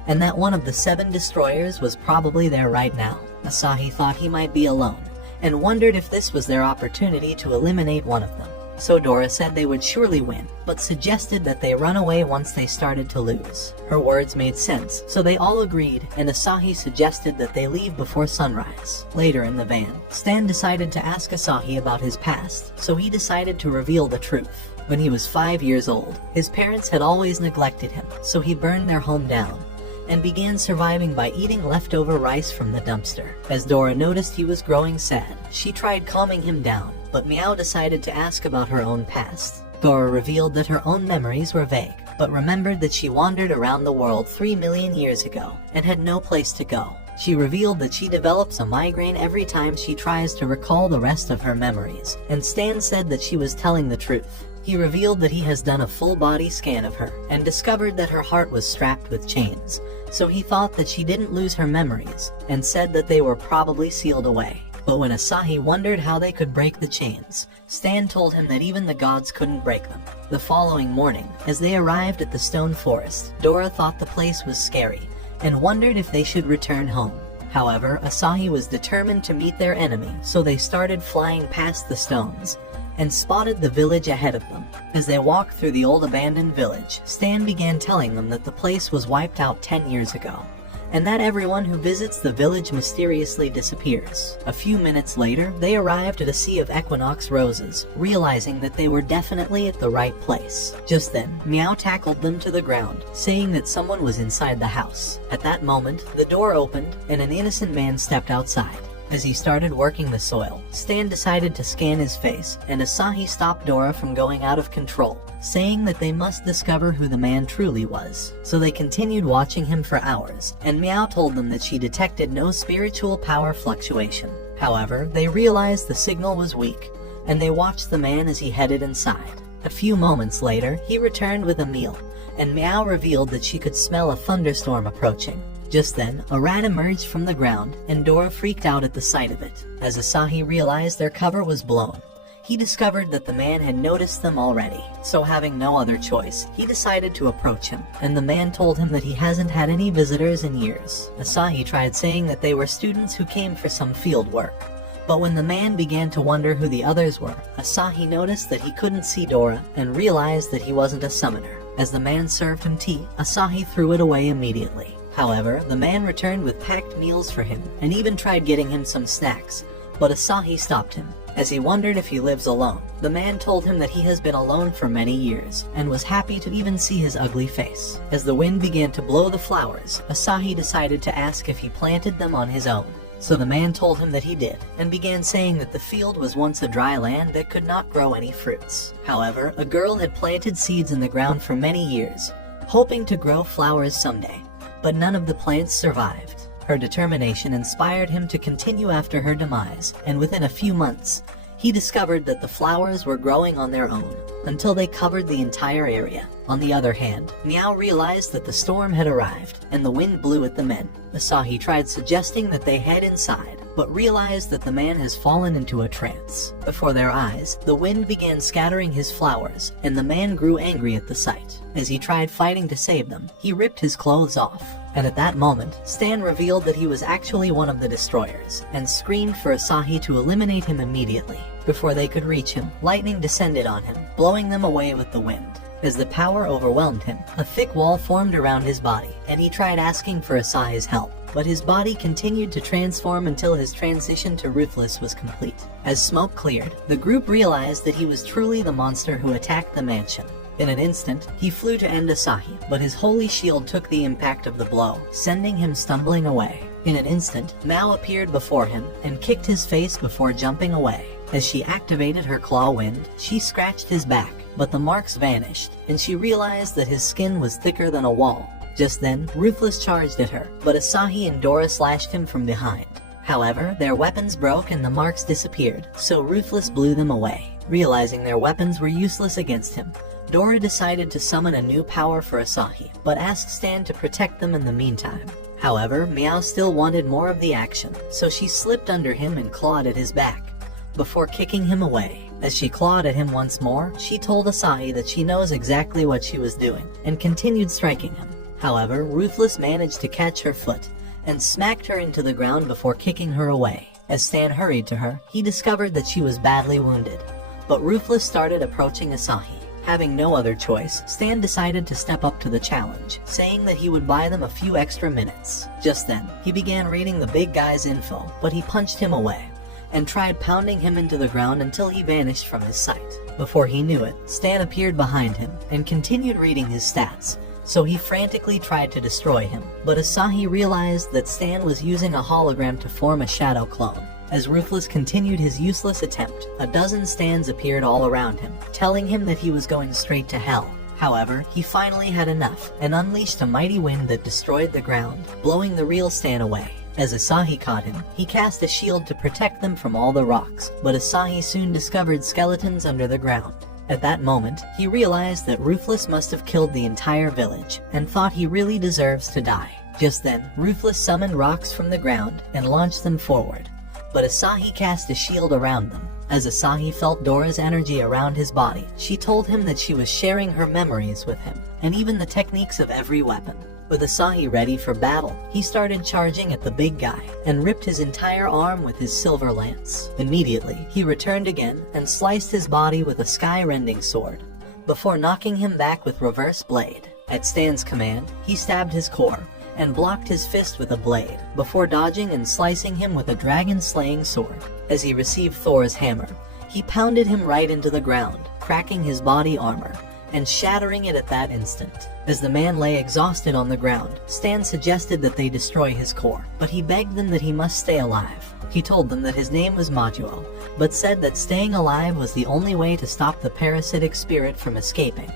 and that one of the 7 destroyers was probably there right now. Asahi thought he might be alone, and wondered if this was their opportunity to eliminate one of them. So Dora said they would surely win, but suggested that they run away once they started to lose. Her words made sense, so they all agreed, and Asahi suggested that they leave before sunrise. Later in the van, Stan decided to ask Asahi about his past, so he decided to reveal the truth. When he was 5 years old, his parents had always neglected him, so he burned their home down, and began surviving by eating leftover rice from the dumpster. As Dora noticed he was growing sad, she tried calming him down, but Meow decided to ask about her own past. Dora revealed that her own memories were vague, but remembered that she wandered around the world 3 million years ago, and had no place to go. She revealed that she develops a migraine every time she tries to recall the rest of her memories, and Stan said that she was telling the truth. He revealed that he has done a full-body scan of her, and discovered that her heart was strapped with chains, so he thought that she didn't lose her memories, and said that they were probably sealed away. But when Asahi wondered how they could break the chains, Stan told him that even the gods couldn't break them. The following morning, as they arrived at the stone forest, Dora thought the place was scary, and wondered if they should return home. However, Asahi was determined to meet their enemy, so they started flying past the stones, and spotted the village ahead of them. As they walked through the old abandoned village, Stan began telling them that the place was wiped out 10 years ago, and that everyone who visits the village mysteriously disappears. A few minutes later, they arrived at a sea of equinox roses, realizing that they were definitely at the right place. Just then, Meow tackled them to the ground, saying that someone was inside the house. At that moment, the door opened, and an innocent man stepped outside. As he started working the soil, Stan decided to scan his face, and Asahi stopped Dora from going out of control, saying that they must discover who the man truly was. So they continued watching him for hours, and Meow told them that she detected no spiritual power fluctuation. However, they realized the signal was weak, and they watched the man as he headed inside. A few moments later, he returned with a meal, and Meow revealed that she could smell a thunderstorm approaching. Just then, a rat emerged from the ground, and Dora freaked out at the sight of it. As Asahi realized their cover was blown, he discovered that the man had noticed them already, so having no other choice, he decided to approach him, and the man told him that he hasn't had any visitors in years. Asahi tried saying that they were students who came for some field work, but when the man began to wonder who the others were, Asahi noticed that he couldn't see Dora and realized that he wasn't a summoner. As the man served him tea, Asahi threw it away immediately. However, the man returned with packed meals for him and even tried getting him some snacks, but Asahi stopped him. As he wondered if he lives alone, the man told him that he has been alone for many years and was happy to even see his ugly face. As the wind began to blow the flowers, Asahi decided to ask if he planted them on his own. So the man told him that he did, and began saying that the field was once a dry land that could not grow any fruits. However, a girl had planted seeds in the ground for many years, hoping to grow flowers someday, but none of the plants survived. Her determination inspired him to continue after her demise, and within a few months, he discovered that the flowers were growing on their own, until they covered the entire area. On the other hand, Meow realized that the storm had arrived, and the wind blew at the men. Asahi tried suggesting that they head inside, but realized that the man has fallen into a trance. Before their eyes, the wind began scattering his flowers, and the man grew angry at the sight. As he tried fighting to save them, he ripped his clothes off. And at that moment, Stan revealed that he was actually one of the destroyers, and screamed for Asahi to eliminate him immediately. Before they could reach him, lightning descended on him, blowing them away with the wind. As the power overwhelmed him, a thick wall formed around his body, and he tried asking for Asahi's help, but his body continued to transform until his transition to Ruthless was complete. As smoke cleared, the group realized that he was truly the monster who attacked the mansion. In an instant, he flew to end Asahi, but his holy shield took the impact of the blow, sending him stumbling away. In an instant, Mao appeared before him and kicked his face before jumping away. As she activated her claw wind, she scratched his back, but the marks vanished, and she realized that his skin was thicker than a wall. Just then, Ruthless charged at her, but Asahi and Dora slashed him from behind. However, their weapons broke and the marks disappeared, so Ruthless blew them away. Realizing their weapons were useless against him, Dora decided to summon a new power for Asahi, but asked Stan to protect them in the meantime. However, Meow still wanted more of the action, so she slipped under him and clawed at his back, before kicking him away. As she clawed at him once more, she told Asahi that she knows exactly what she was doing, and continued striking him. However, Ruthless managed to catch her foot, and smacked her into the ground before kicking her away. As Stan hurried to her, he discovered that she was badly wounded, but Ruthless started approaching Asahi. Having no other choice, Stan decided to step up to the challenge, saying that he would buy them a few extra minutes. Just then, he began reading the big guy's info, but he punched him away, and tried pounding him into the ground until he vanished from his sight. Before he knew it, Stan appeared behind him, and continued reading his stats, so he frantically tried to destroy him. But Asahi realized that Stan was using a hologram to form a shadow clone. As Ruthless continued his useless attempt, a dozen Stans appeared all around him, telling him that he was going straight to hell. However, he finally had enough, and unleashed a mighty wind that destroyed the ground, blowing the real Stan away. As Asahi caught him, he cast a shield to protect them from all the rocks, but Asahi soon discovered skeletons under the ground. At that moment, he realized that Ruthless must have killed the entire village, and thought he really deserves to die. Just then, Ruthless summoned rocks from the ground, and launched them forward. But Asahi cast a shield around them. As Asahi felt Dora's energy around his body, she told him that she was sharing her memories with him, and even the techniques of every weapon. With Asahi ready for battle, he started charging at the big guy, and ripped his entire arm with his silver lance. Immediately, he returned again, and sliced his body with a sky-rending sword, before knocking him back with reverse blade. At Stan's command, he stabbed his core, and blocked his fist with a blade, before dodging and slicing him with a dragon-slaying sword. As he received Thor's hammer, he pounded him right into the ground, cracking his body armor, and shattering it at that instant. As the man lay exhausted on the ground, Stan suggested that they destroy his core, but he begged them that he must stay alive. He told them that his name was Majuo, but said that staying alive was the only way to stop the parasitic spirit from escaping,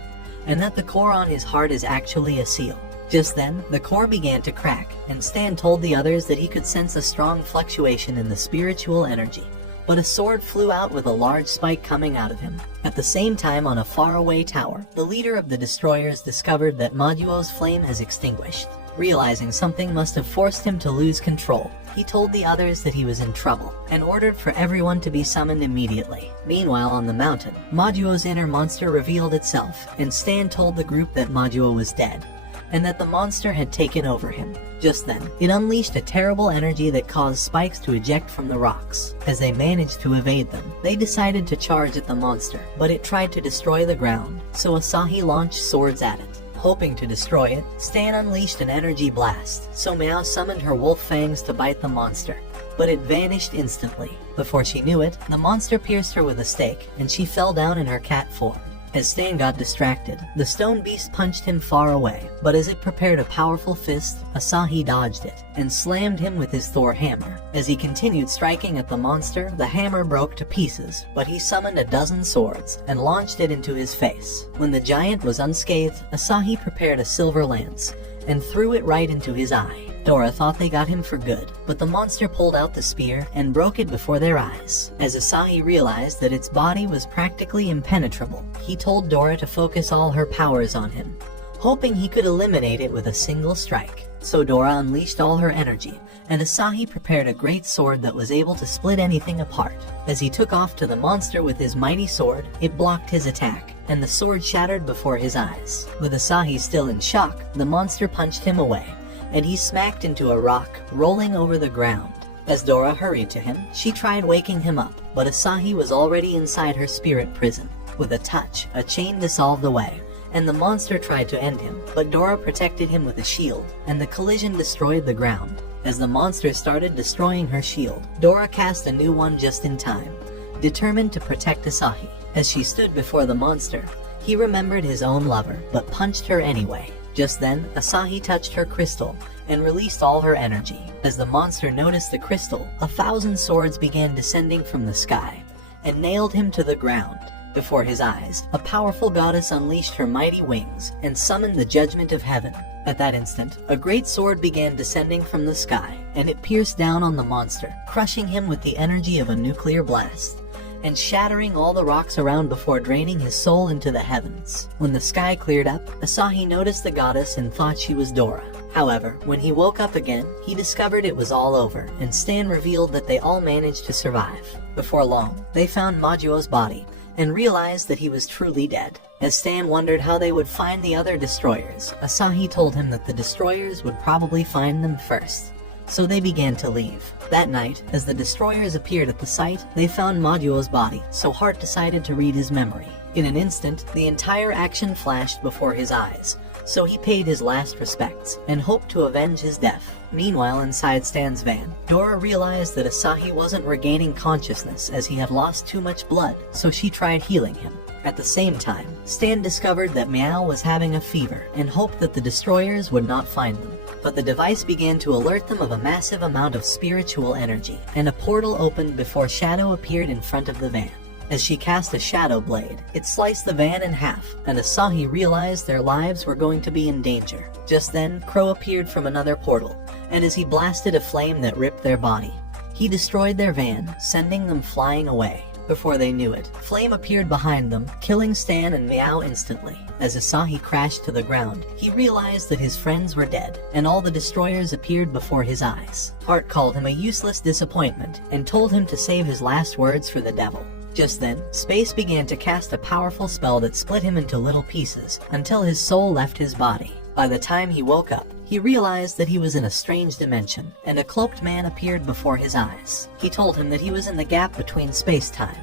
and that the core on his heart is actually a seal. Just then, the core began to crack, and Stan told the others that he could sense a strong fluctuation in the spiritual energy. But a sword flew out with a large spike coming out of him. At the same time, on a faraway tower, the leader of the destroyers discovered that Majuo's flame has extinguished. Realizing something must have forced him to lose control, he told the others that he was in trouble, and ordered for everyone to be summoned immediately. Meanwhile, on the mountain, Majuo's inner monster revealed itself, and Stan told the group that Majuo was dead, and that the monster had taken over him. Just then, it unleashed a terrible energy that caused spikes to eject from the rocks. As they managed to evade them, they decided to charge at the monster, but it tried to destroy the ground, so Asahi launched swords at it. Hoping to destroy it, Stan unleashed an energy blast, so Meow summoned her wolf fangs to bite the monster, but it vanished instantly. Before she knew it, the monster pierced her with a stake, and she fell down in her cat form. As Stan got distracted, the stone beast punched him far away, but as it prepared a powerful fist, Asahi dodged it, and slammed him with his Thor hammer. As he continued striking at the monster, the hammer broke to pieces, but he summoned a dozen swords, and launched it into his face. When the giant was unscathed, Asahi prepared a silver lance, and threw it right into his eye. Dora thought they got him for good, but the monster pulled out the spear and broke it before their eyes. As Asahi realized that its body was practically impenetrable, he told Dora to focus all her powers on him, hoping he could eliminate it with a single strike. So Dora unleashed all her energy, and Asahi prepared a great sword that was able to split anything apart. As he took off to the monster with his mighty sword, it blocked his attack, and the sword shattered before his eyes. With Asahi still in shock, the monster punched him away, and he smacked into a rock, rolling over the ground. As Dora hurried to him, she tried waking him up, but Asahi was already inside her spirit prison. With a touch, a chain dissolved away, and the monster tried to end him, but Dora protected him with a shield, and the collision destroyed the ground. As the monster started destroying her shield, Dora cast a new one just in time, determined to protect Asahi. As she stood before the monster, he remembered his own lover, but punched her anyway. Just then, Asahi touched her crystal and released all her energy. As the monster noticed the crystal, 1,000 swords began descending from the sky and nailed him to the ground. Before his eyes, a powerful goddess unleashed her mighty wings and summoned the judgment of heaven. At that instant, a great sword began descending from the sky, and it pierced down on the monster, crushing him with the energy of a nuclear blast, and shattering all the rocks around before draining his soul into the heavens. When the sky cleared up, Asahi noticed the goddess and thought she was Dora. However, when he woke up again, he discovered it was all over, and Stan revealed that they all managed to survive. Before long, they found Majuo's body, and realized that he was truly dead. As Stan wondered how they would find the other destroyers, Asahi told him that the destroyers would probably find them first, so they began to leave. That night, as the destroyers appeared at the site, they found Majuo's body, so Hart decided to read his memory. In an instant, the entire action flashed before his eyes, so he paid his last respects, and hoped to avenge his death. Meanwhile, inside Stan's van, Dora realized that Asahi wasn't regaining consciousness as he had lost too much blood, so she tried healing him. At the same time, Stan discovered that Meow was having a fever, and hoped that the destroyers would not find them. But the device began to alert them of a massive amount of spiritual energy, and a portal opened before Shadow appeared in front of the van. As she cast a shadow blade, it sliced the van in half, and Asahi realized their lives were going to be in danger. Just then, Crow appeared from another portal, and as he blasted a flame that ripped their body, he destroyed their van, sending them flying away. Before they knew it, Flame appeared behind them, killing Stan and Meow instantly. As Asahi crashed to the ground, he realized that his friends were dead, and all the destroyers appeared before his eyes. Hart called him a useless disappointment, and told him to save his last words for the devil. Just then, Space began to cast a powerful spell that split him into little pieces, until his soul left his body. By the time he woke up, he realized that he was in a strange dimension, and a cloaked man appeared before his eyes. He told him that he was in the gap between space-time,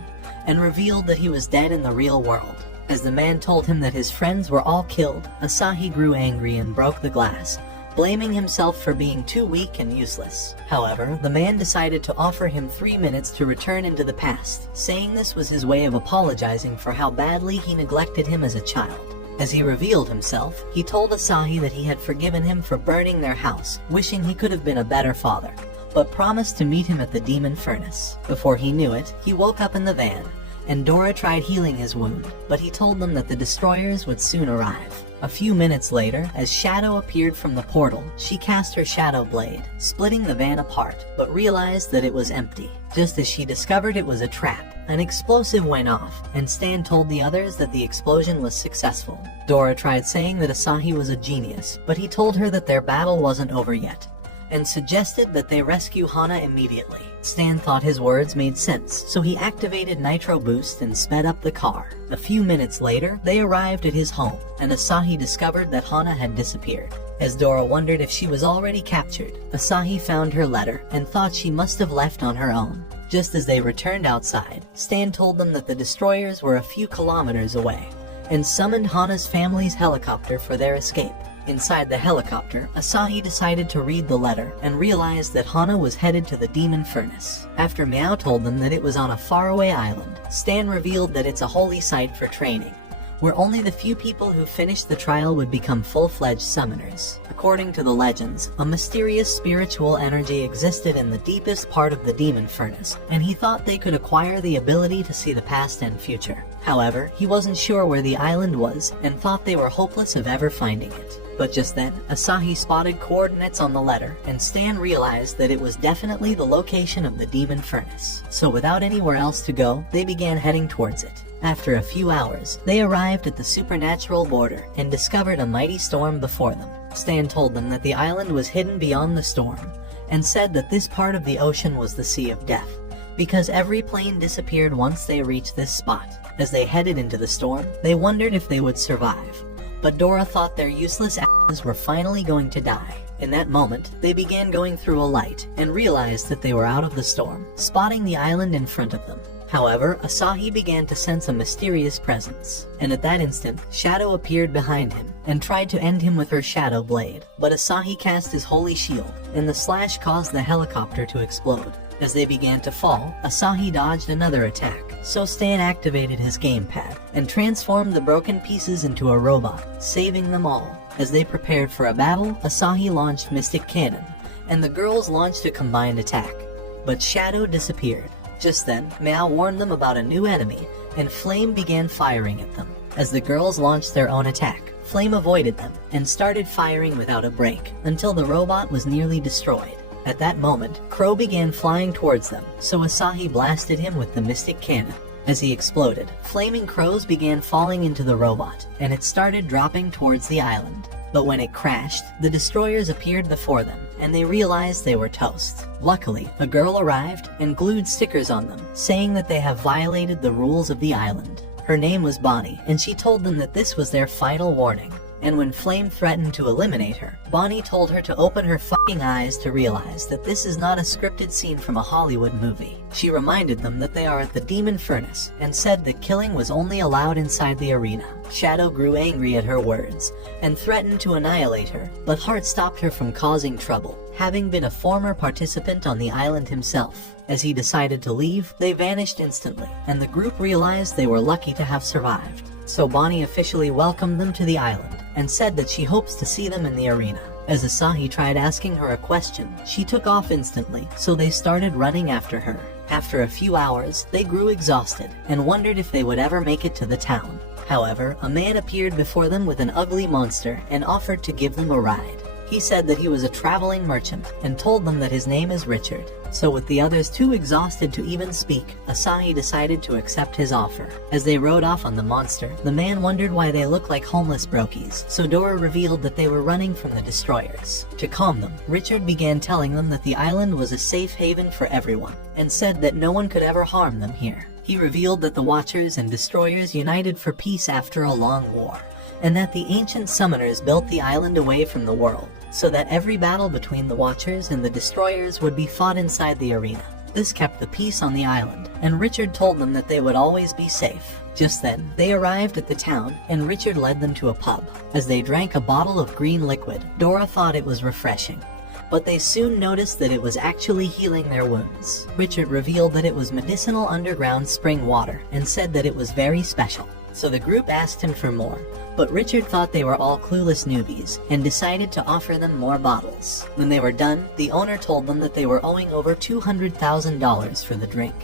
and revealed that he was dead in the real world. As the man told him that his friends were all killed, Asahi grew angry and broke the glass, blaming himself for being too weak and useless. However, the man decided to offer him 3 minutes to return into the past, saying this was his way of apologizing for how badly he neglected him as a child. As he revealed himself, he told Asahi that he had forgiven him for burning their house, wishing he could have been a better father, but promised to meet him at the demon furnace. Before he knew it, he woke up in the van, and Dora tried healing his wound, but he told them that the destroyers would soon arrive. A few minutes later, as Shadow appeared from the portal, she cast her Shadow Blade, splitting the van apart, but realized that it was empty. Just as she discovered it was a trap, an explosive went off, and Stan told the others that the explosion was successful. Dora tried saying that Asahi was a genius, but he told her that their battle wasn't over yet, and suggested that they rescue Hana immediately. Stan thought his words made sense, so he activated Nitro Boost and sped up the car. A few minutes later, they arrived at his home, and Asahi discovered that Hana had disappeared. As Dora wondered if she was already captured, Asahi found her letter and thought she must have left on her own. Just as they returned outside, Stan told them that the destroyers were a few kilometers away, and summoned Hana's family's helicopter for their escape. Inside the helicopter, Asahi decided to read the letter and realized that Hana was headed to the Demon Furnace. After Meow told them that it was on a faraway island, Stan revealed that it's a holy site for training, where only the few people who finished the trial would become full-fledged summoners. According to the legends, a mysterious spiritual energy existed in the deepest part of the Demon Furnace, and he thought they could acquire the ability to see the past and future. However, he wasn't sure where the island was and thought they were hopeless of ever finding it. But just then, Asahi spotted coordinates on the letter, and Stan realized that it was definitely the location of the Demon Furnace. So without anywhere else to go, they began heading towards it. After a few hours, they arrived at the supernatural border and discovered a mighty storm before them. Stan told them that the island was hidden beyond the storm, and said that this part of the ocean was the Sea of Death, because every plane disappeared once they reached this spot. As they headed into the storm, they wondered if they would survive, but Dora thought their useless asses were finally going to die. In that moment, they began going through a light and realized that they were out of the storm, spotting the island in front of them. However, Asahi began to sense a mysterious presence, and at that instant, Shadow appeared behind him and tried to end him with her Shadow Blade, but Asahi cast his Holy Shield, and the slash caused the helicopter to explode. As they began to fall, Asahi dodged another attack, so Stan activated his gamepad and transformed the broken pieces into a robot, saving them all. As they prepared for a battle, Asahi launched Mystic Cannon, and the girls launched a combined attack, but Shadow disappeared. Just then, Meow warned them about a new enemy, and Flame began firing at them. As the girls launched their own attack, Flame avoided them and started firing without a break until the robot was nearly destroyed. At that moment, Crow began flying towards them, so Asahi blasted him with the Mystic Cannon. As he exploded, flaming crows began falling into the robot, and it started dropping towards the island. But when it crashed, the destroyers appeared before them, and they realized they were toast. Luckily, a girl arrived and glued stickers on them, saying that they have violated the rules of the island. Her name was Bonnie, and she told them that this was their final warning. And when Flame threatened to eliminate her, Bonnie told her to open her fucking eyes to realize that this is not a scripted scene from a Hollywood movie. She reminded them that they are at the Demon Furnace, and said that killing was only allowed inside the arena. Shadow grew angry at her words, and threatened to annihilate her, but Heart stopped her from causing trouble, having been a former participant on the island himself. As he decided to leave, they vanished instantly, and the group realized they were lucky to have survived. So Bonnie officially welcomed them to the island, and said that she hopes to see them in the arena. As Asahi tried asking her a question, she took off instantly, so they started running after her. After a few hours, they grew exhausted, and wondered if they would ever make it to the town. However, a man appeared before them with an ugly monster, and offered to give them a ride. He said that he was a traveling merchant, and told them that his name is Richard. So with the others too exhausted to even speak, Asahi decided to accept his offer. As they rode off on the monster, the man wondered why they looked like homeless brokies, so Dora revealed that they were running from the destroyers. To calm them, Richard began telling them that the island was a safe haven for everyone, and said that no one could ever harm them here. He revealed that the Watchers and Destroyers united for peace after a long war, and that the ancient summoners built the island away from the world, so that every battle between the Watchers and the Destroyers would be fought inside the arena. This kept the peace on the island, and Richard told them that they would always be safe. Just then, they arrived at the town, and Richard led them to a pub. As they drank a bottle of green liquid, Dora thought it was refreshing, but they soon noticed that it was actually healing their wounds. Richard revealed that it was medicinal underground spring water, and said that it was very special. So the group asked him for more, but Richard thought they were all clueless newbies, and decided to offer them more bottles. When they were done, the owner told them that they were owing over $200,000 for the drink,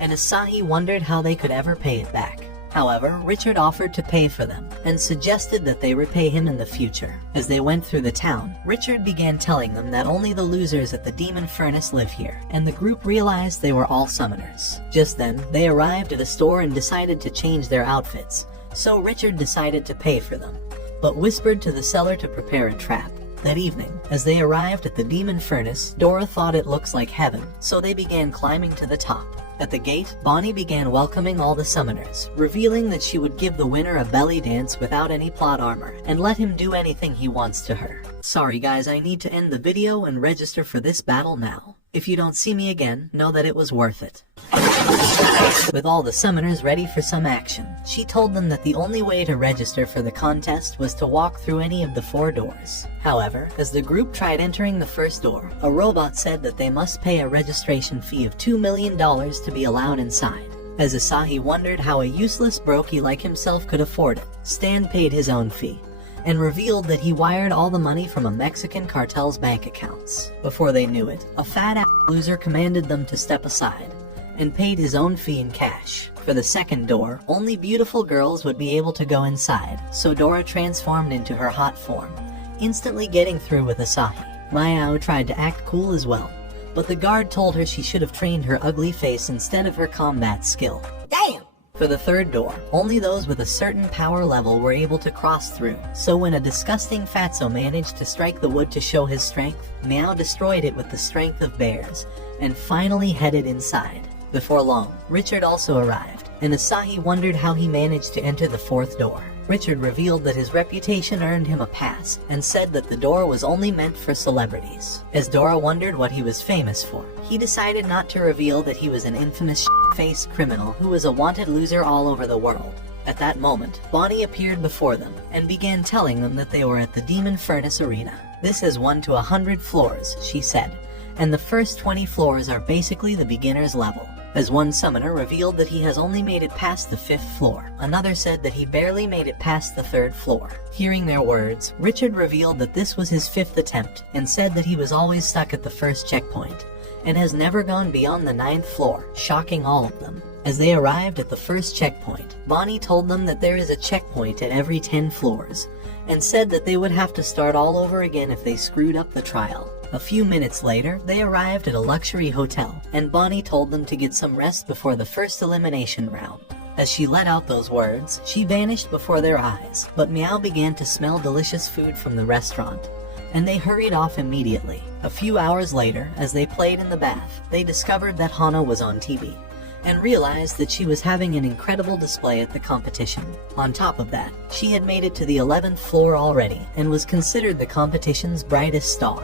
and Asahi wondered how they could ever pay it back. However, Richard offered to pay for them, and suggested that they repay him in the future. As they went through the town, Richard began telling them that only the losers at the Demon Furnace live here, and the group realized they were all summoners. Just then, they arrived at a store and decided to change their outfits, so Richard decided to pay for them, but whispered to the seller to prepare a trap. That evening, as they arrived at the Demon Furnace, Dora thought it looks like heaven, so they began climbing to the top. At the gate, Bonnie began welcoming all the summoners, revealing that she would give the winner a belly dance without any plot armor, and let him do anything he wants to her. Sorry guys, I need to end the video and register for this battle now. If you don't see me again, know that it was worth it. With all the summoners ready for some action, she told them that the only way to register for the contest was to walk through any of the 4 doors. However, as the group tried entering the first door, a robot said that they must pay a registration fee of $2 million to be allowed inside. As Asahi wondered how a useless brokey like himself could afford it, Stan paid his own fee, and revealed that he wired all the money from a Mexican cartel's bank accounts. Before they knew it, a fat-ass loser commanded them to step aside, and paid his own fee in cash. For the second door, only beautiful girls would be able to go inside, so Dora transformed into her hot form, instantly getting through with Asahi. Mayao tried to act cool as well, but the guard told her she should have trained her ugly face instead of her combat skill. Damn! For the third door, only those with a certain power level were able to cross through, so when a disgusting fatso managed to strike the wood to show his strength, Meow destroyed it with the strength of bears, and finally headed inside. Before long, Richard also arrived, and Asahi wondered how he managed to enter the 4th door. Richard revealed that his reputation earned him a pass, and said that the door was only meant for celebrities. As Dora wondered what he was famous for, he decided not to reveal that he was an infamous shit-faced criminal who was a wanted loser all over the world. At that moment, Bonnie appeared before them, and began telling them that they were at the Demon Furnace Arena. This has 1 to 100 floors, she said, and the first 20 floors are basically the beginner's level. As one summoner revealed that he has only made it past the 5th floor, another said that he barely made it past the 3rd floor. Hearing their words, Richard revealed that this was his 5th attempt, and said that he was always stuck at the first checkpoint, and has never gone beyond the 9th floor, shocking all of them. As they arrived at the first checkpoint, Bonnie told them that there is a checkpoint at every 10 floors, and said that they would have to start all over again if they screwed up the trial. A few minutes later, they arrived at a luxury hotel, and Bonnie told them to get some rest before the first elimination round. As she let out those words, she vanished before their eyes, but Meow began to smell delicious food from the restaurant, and they hurried off immediately. A few hours later, as they played in the bath, they discovered that Hana was on TV, and realized that she was having an incredible display at the competition. On top of that, she had made it to the 11th floor already, and was considered the competition's brightest star,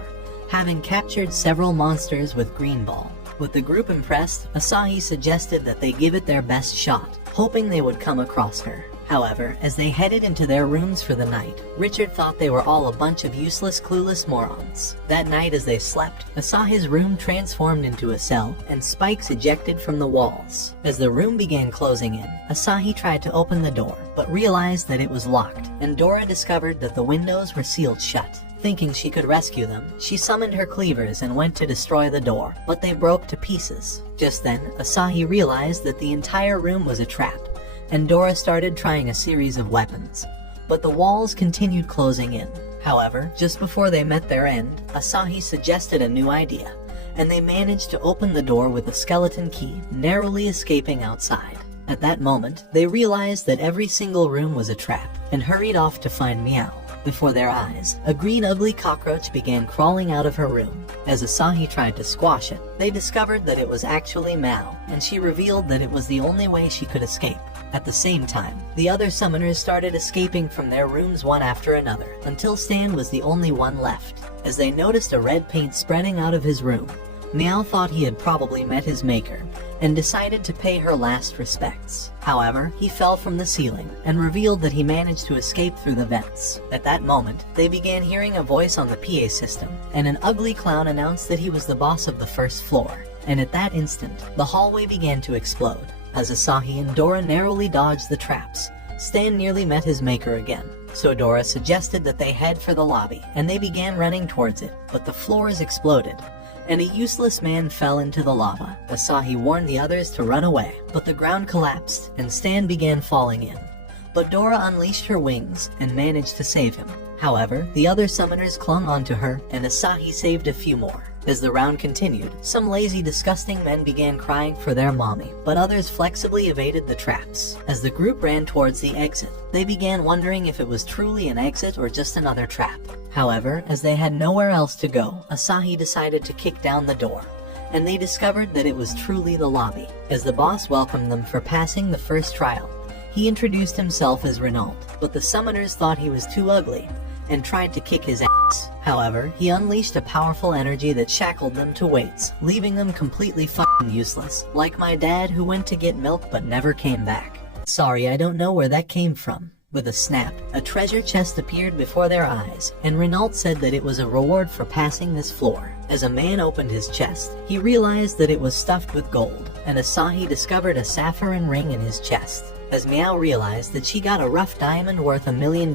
having captured several monsters with Green Ball. With the group impressed, Asahi suggested that they give it their best shot, hoping they would come across her. However, as they headed into their rooms for the night, Richard thought they were all a bunch of useless, clueless morons. That night as they slept, Asahi's room transformed into a cell, and spikes ejected from the walls. As the room began closing in, Asahi tried to open the door, but realized that it was locked, and Dora discovered that the windows were sealed shut. Thinking she could rescue them, she summoned her cleavers and went to destroy the door, but they broke to pieces. Just then, Asahi realized that the entire room was a trap, and Dora started trying a series of weapons, but the walls continued closing in. However, just before they met their end, Asahi suggested a new idea, and they managed to open the door with a skeleton key, narrowly escaping outside. At that moment, they realized that every single room was a trap, and hurried off to find Meow. Before their eyes, a green ugly cockroach began crawling out of her room. As Asahi tried to squash it, they discovered that it was actually Mao, and she revealed that it was the only way she could escape. At the same time, the other summoners started escaping from their rooms one after another, until Stan was the only one left. As they noticed a red paint spreading out of his room, Meow thought he had probably met his maker, and decided to pay her last respects. However, he fell from the ceiling, and revealed that he managed to escape through the vents. At that moment, they began hearing a voice on the PA system, and an ugly clown announced that he was the boss of the first floor. And at that instant, the hallway began to explode. As Asahi and Dora narrowly dodged the traps, Stan nearly met his maker again. So Dora suggested that they head for the lobby, and they began running towards it, but the floors exploded, and a useless man fell into the lava. Asahi warned the others to run away, but the ground collapsed and Stan began falling in. But Dora unleashed her wings and managed to save him. However, the other summoners clung onto her and Asahi saved a few more. As the round continued, some lazy, disgusting men began crying for their mommy, but others flexibly evaded the traps. As the group ran towards the exit, they began wondering if it was truly an exit or just another trap. However, as they had nowhere else to go, Asahi decided to kick down the door, and they discovered that it was truly the lobby. As the boss welcomed them for passing the first trial, he introduced himself as Renault, but the summoners thought he was too ugly and tried to kick his ass. However, he unleashed a powerful energy that shackled them to weights, leaving them completely fucking useless, like my dad who went to get milk but never came back. Sorry, I don't know where that came from. With a snap, a treasure chest appeared before their eyes, and Renault said that it was a reward for passing this floor. As a man opened his chest, he realized that it was stuffed with gold, and Asahi discovered a sapphire ring in his chest. As Meow realized that she got a rough diamond worth $1 million,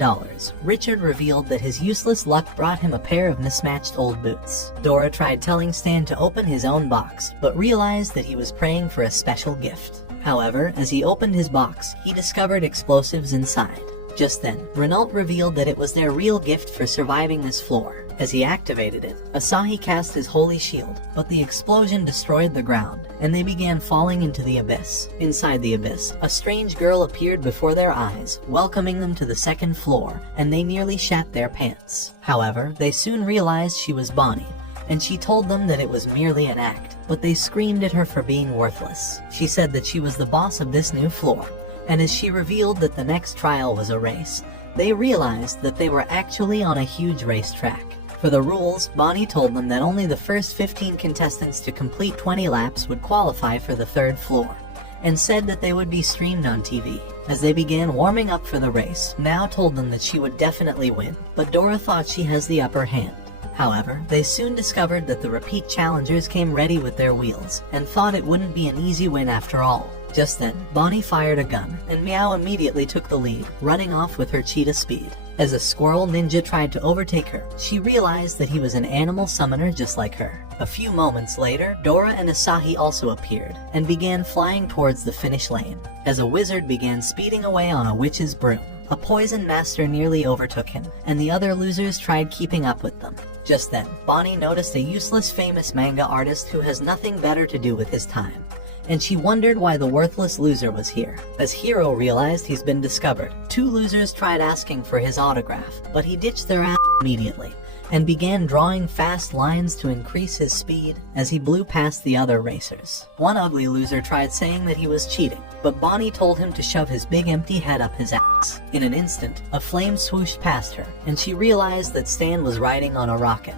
Richard revealed that his useless luck brought him a pair of mismatched old boots. Dora tried telling Stan to open his own box, but realized that he was praying for a special gift. However, as he opened his box, he discovered explosives inside. Just then, Renault revealed that it was their real gift for surviving this floor. As he activated it, Asahi cast his holy shield, but the explosion destroyed the ground, and they began falling into the abyss. Inside the abyss, a strange girl appeared before their eyes, welcoming them to the second floor, and they nearly shat their pants. However, they soon realized she was Bonnie, and she told them that it was merely an act, but they screamed at her for being worthless. She said that she was the boss of this new floor, and as she revealed that the next trial was a race, they realized that they were actually on a huge racetrack. For the rules, Bonnie told them that only the first 15 contestants to complete 20 laps would qualify for the third floor, and said that they would be streamed on TV. As they began warming up for the race, Mao told them that she would definitely win, but Dora thought she has the upper hand. However, they soon discovered that the repeat challengers came ready with their wheels, and thought it wouldn't be an easy win after all. Just then, Bonnie fired a gun, and Meow immediately took the lead, running off with her cheetah speed. As a squirrel ninja tried to overtake her, she realized that he was an animal summoner just like her. A few moments later, Dora and Asahi also appeared, and began flying towards the finish lane. As a wizard began speeding away on a witch's broom, a poison master nearly overtook him, and the other losers tried keeping up with them. Just then, Bonnie noticed a useless famous manga artist who has nothing better to do with his time, and she wondered why the worthless loser was here. As Hiro realized he's been discovered, two losers tried asking for his autograph, but he ditched their ass immediately, and began drawing fast lines to increase his speed as he blew past the other racers. One ugly loser tried saying that he was cheating, but Bonnie told him to shove his big empty head up his ass. In an instant, a flame swooshed past her, and she realized that Stan was riding on a rocket,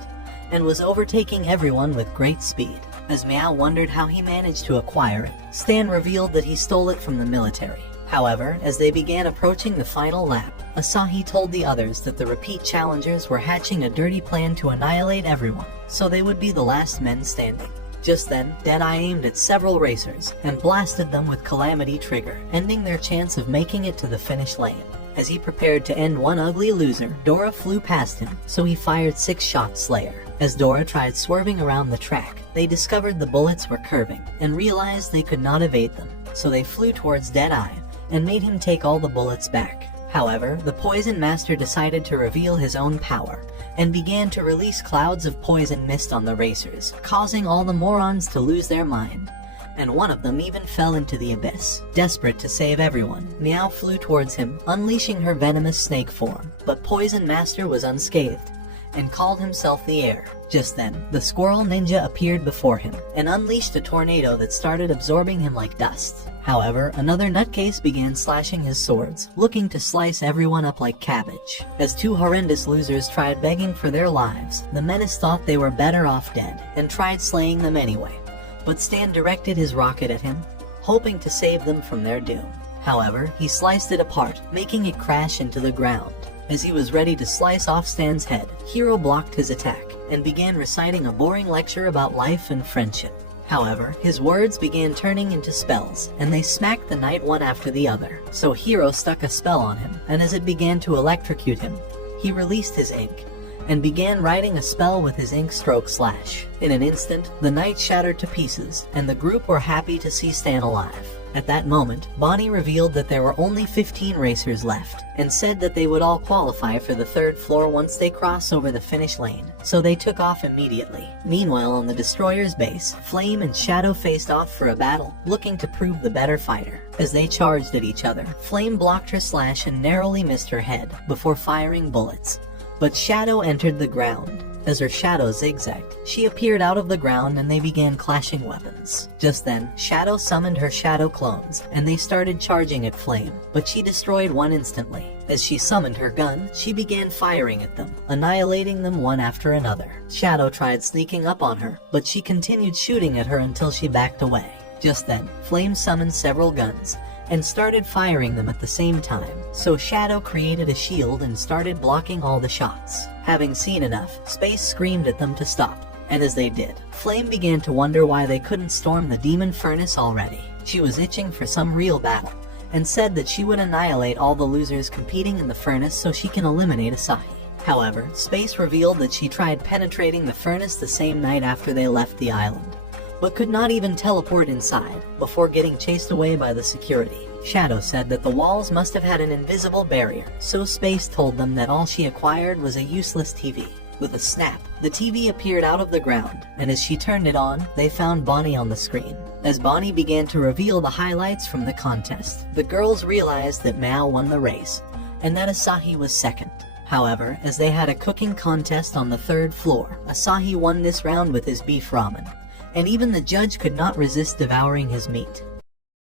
and was overtaking everyone with great speed. As Meow wondered how he managed to acquire it, Stan revealed that he stole it from the military. However, as they began approaching the final lap, Asahi told the others that the repeat challengers were hatching a dirty plan to annihilate everyone, so they would be the last men standing. Just then, Deadeye aimed at several racers and blasted them with Calamity Trigger, ending their chance of making it to the finish lane. As he prepared to end one ugly loser, Dora flew past him, so he fired 6-shot Slayer. As Dora tried swerving around the track, they discovered the bullets were curving, and realized they could not evade them, so they flew towards Deadeye, and made him take all the bullets back. However, the Poison Master decided to reveal his own power, and began to release clouds of poison mist on the racers, causing all the morons to lose their mind, and one of them even fell into the abyss. Desperate to save everyone, Meow flew towards him, unleashing her venomous snake form, but Poison Master was unscathed, and called himself the Air. Just then, the squirrel ninja appeared before him, and unleashed a tornado that started absorbing him like dust. However, another nutcase began slashing his swords, looking to slice everyone up like cabbage. As two horrendous losers tried begging for their lives, the menace thought they were better off dead, and tried slaying them anyway. But Stan directed his rocket at him, hoping to save them from their doom. However, he sliced it apart, making it crash into the ground. As he was ready to slice off Stan's head, Hiro blocked his attack, and began reciting a boring lecture about life and friendship. However, his words began turning into spells, and they smacked the knight one after the other. So Hiro stuck a spell on him, and as it began to electrocute him, he released his ink, and began writing a spell with his ink stroke slash. In an instant, the night shattered to pieces, and the group were happy to see Stan alive. At that moment, Bonnie revealed that there were only 15 racers left, and said that they would all qualify for the 3rd floor once they cross over the finish lane, so they took off immediately. Meanwhile, on the Destroyer's base, Flame and Shadow faced off for a battle, looking to prove the better fighter. As they charged at each other, Flame blocked her slash and narrowly missed her head, before firing bullets. But Shadow entered the ground. As her shadow zigzagged, she appeared out of the ground and they began clashing weapons. Just then, Shadow summoned her shadow clones, and they started charging at Flame, but she destroyed one instantly. As she summoned her gun, she began firing at them, annihilating them one after another. Shadow tried sneaking up on her, but she continued shooting at her until she backed away. Just then, Flame summoned several guns, and started firing them at the same time, so Shadow created a shield and started blocking all the shots. Having seen enough, Space screamed at them to stop, and as they did, Flame began to wonder why they couldn't storm the demon furnace already. She was itching for some real battle, and said that she would annihilate all the losers competing in the furnace so she can eliminate Asahi. However, Space revealed that she tried penetrating the furnace the same night after they left the island, but could not even teleport inside, before getting chased away by the security. Shadow said that the walls must have had an invisible barrier, so Space told them that all she acquired was a useless TV. With a snap, the TV appeared out of the ground, and as she turned it on, they found Bonnie on the screen. As Bonnie began to reveal the highlights from the contest, the girls realized that Mao won the race, and that Asahi was second. However, as they had a cooking contest on the 3rd floor, Asahi won this round with his beef ramen, and even the judge could not resist devouring his meat.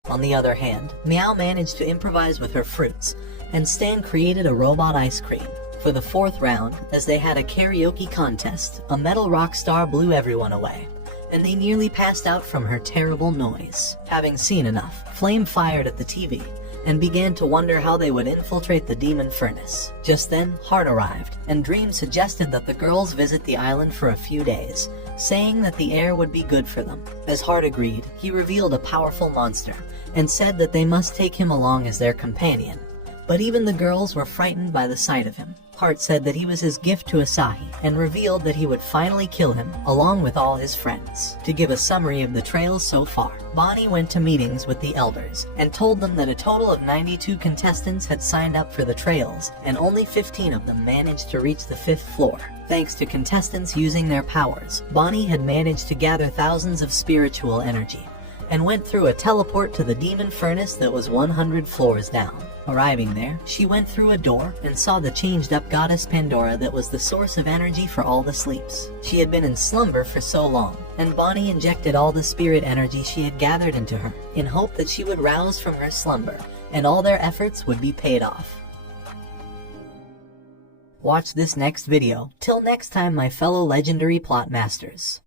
On the other hand, Meow managed to improvise with her fruits, and Stan created a robot ice cream. For the 4th round, as they had a karaoke contest, a metal rock star blew everyone away, and they nearly passed out from her terrible noise. Having seen enough, Flame fired at the TV, and began to wonder how they would infiltrate the demon furnace. Just then, Heart arrived, and Dream suggested that the girls visit the island for a few days, saying that the air would be good for them. As Heart agreed, he revealed a powerful monster, and said that they must take him along as their companion. But even the girls were frightened by the sight of him. Heart said that he was his gift to Asahi, and revealed that he would finally kill him, along with all his friends. To give a summary of the trails so far, Bonnie went to meetings with the elders, and told them that a total of 92 contestants had signed up for the trails, and only 15 of them managed to reach the 5th floor. Thanks to contestants using their powers, Bonnie had managed to gather thousands of spiritual energy, and went through a teleport to the demon furnace that was 100 floors down. Arriving there, she went through a door and saw the changed-up goddess Pandora that was the source of energy for all the sleeps. She had been in slumber for so long, and Bonnie injected all the spirit energy she had gathered into her, in hope that she would rouse from her slumber, and all their efforts would be paid off. Watch this next video. Till next time, my fellow legendary plot masters.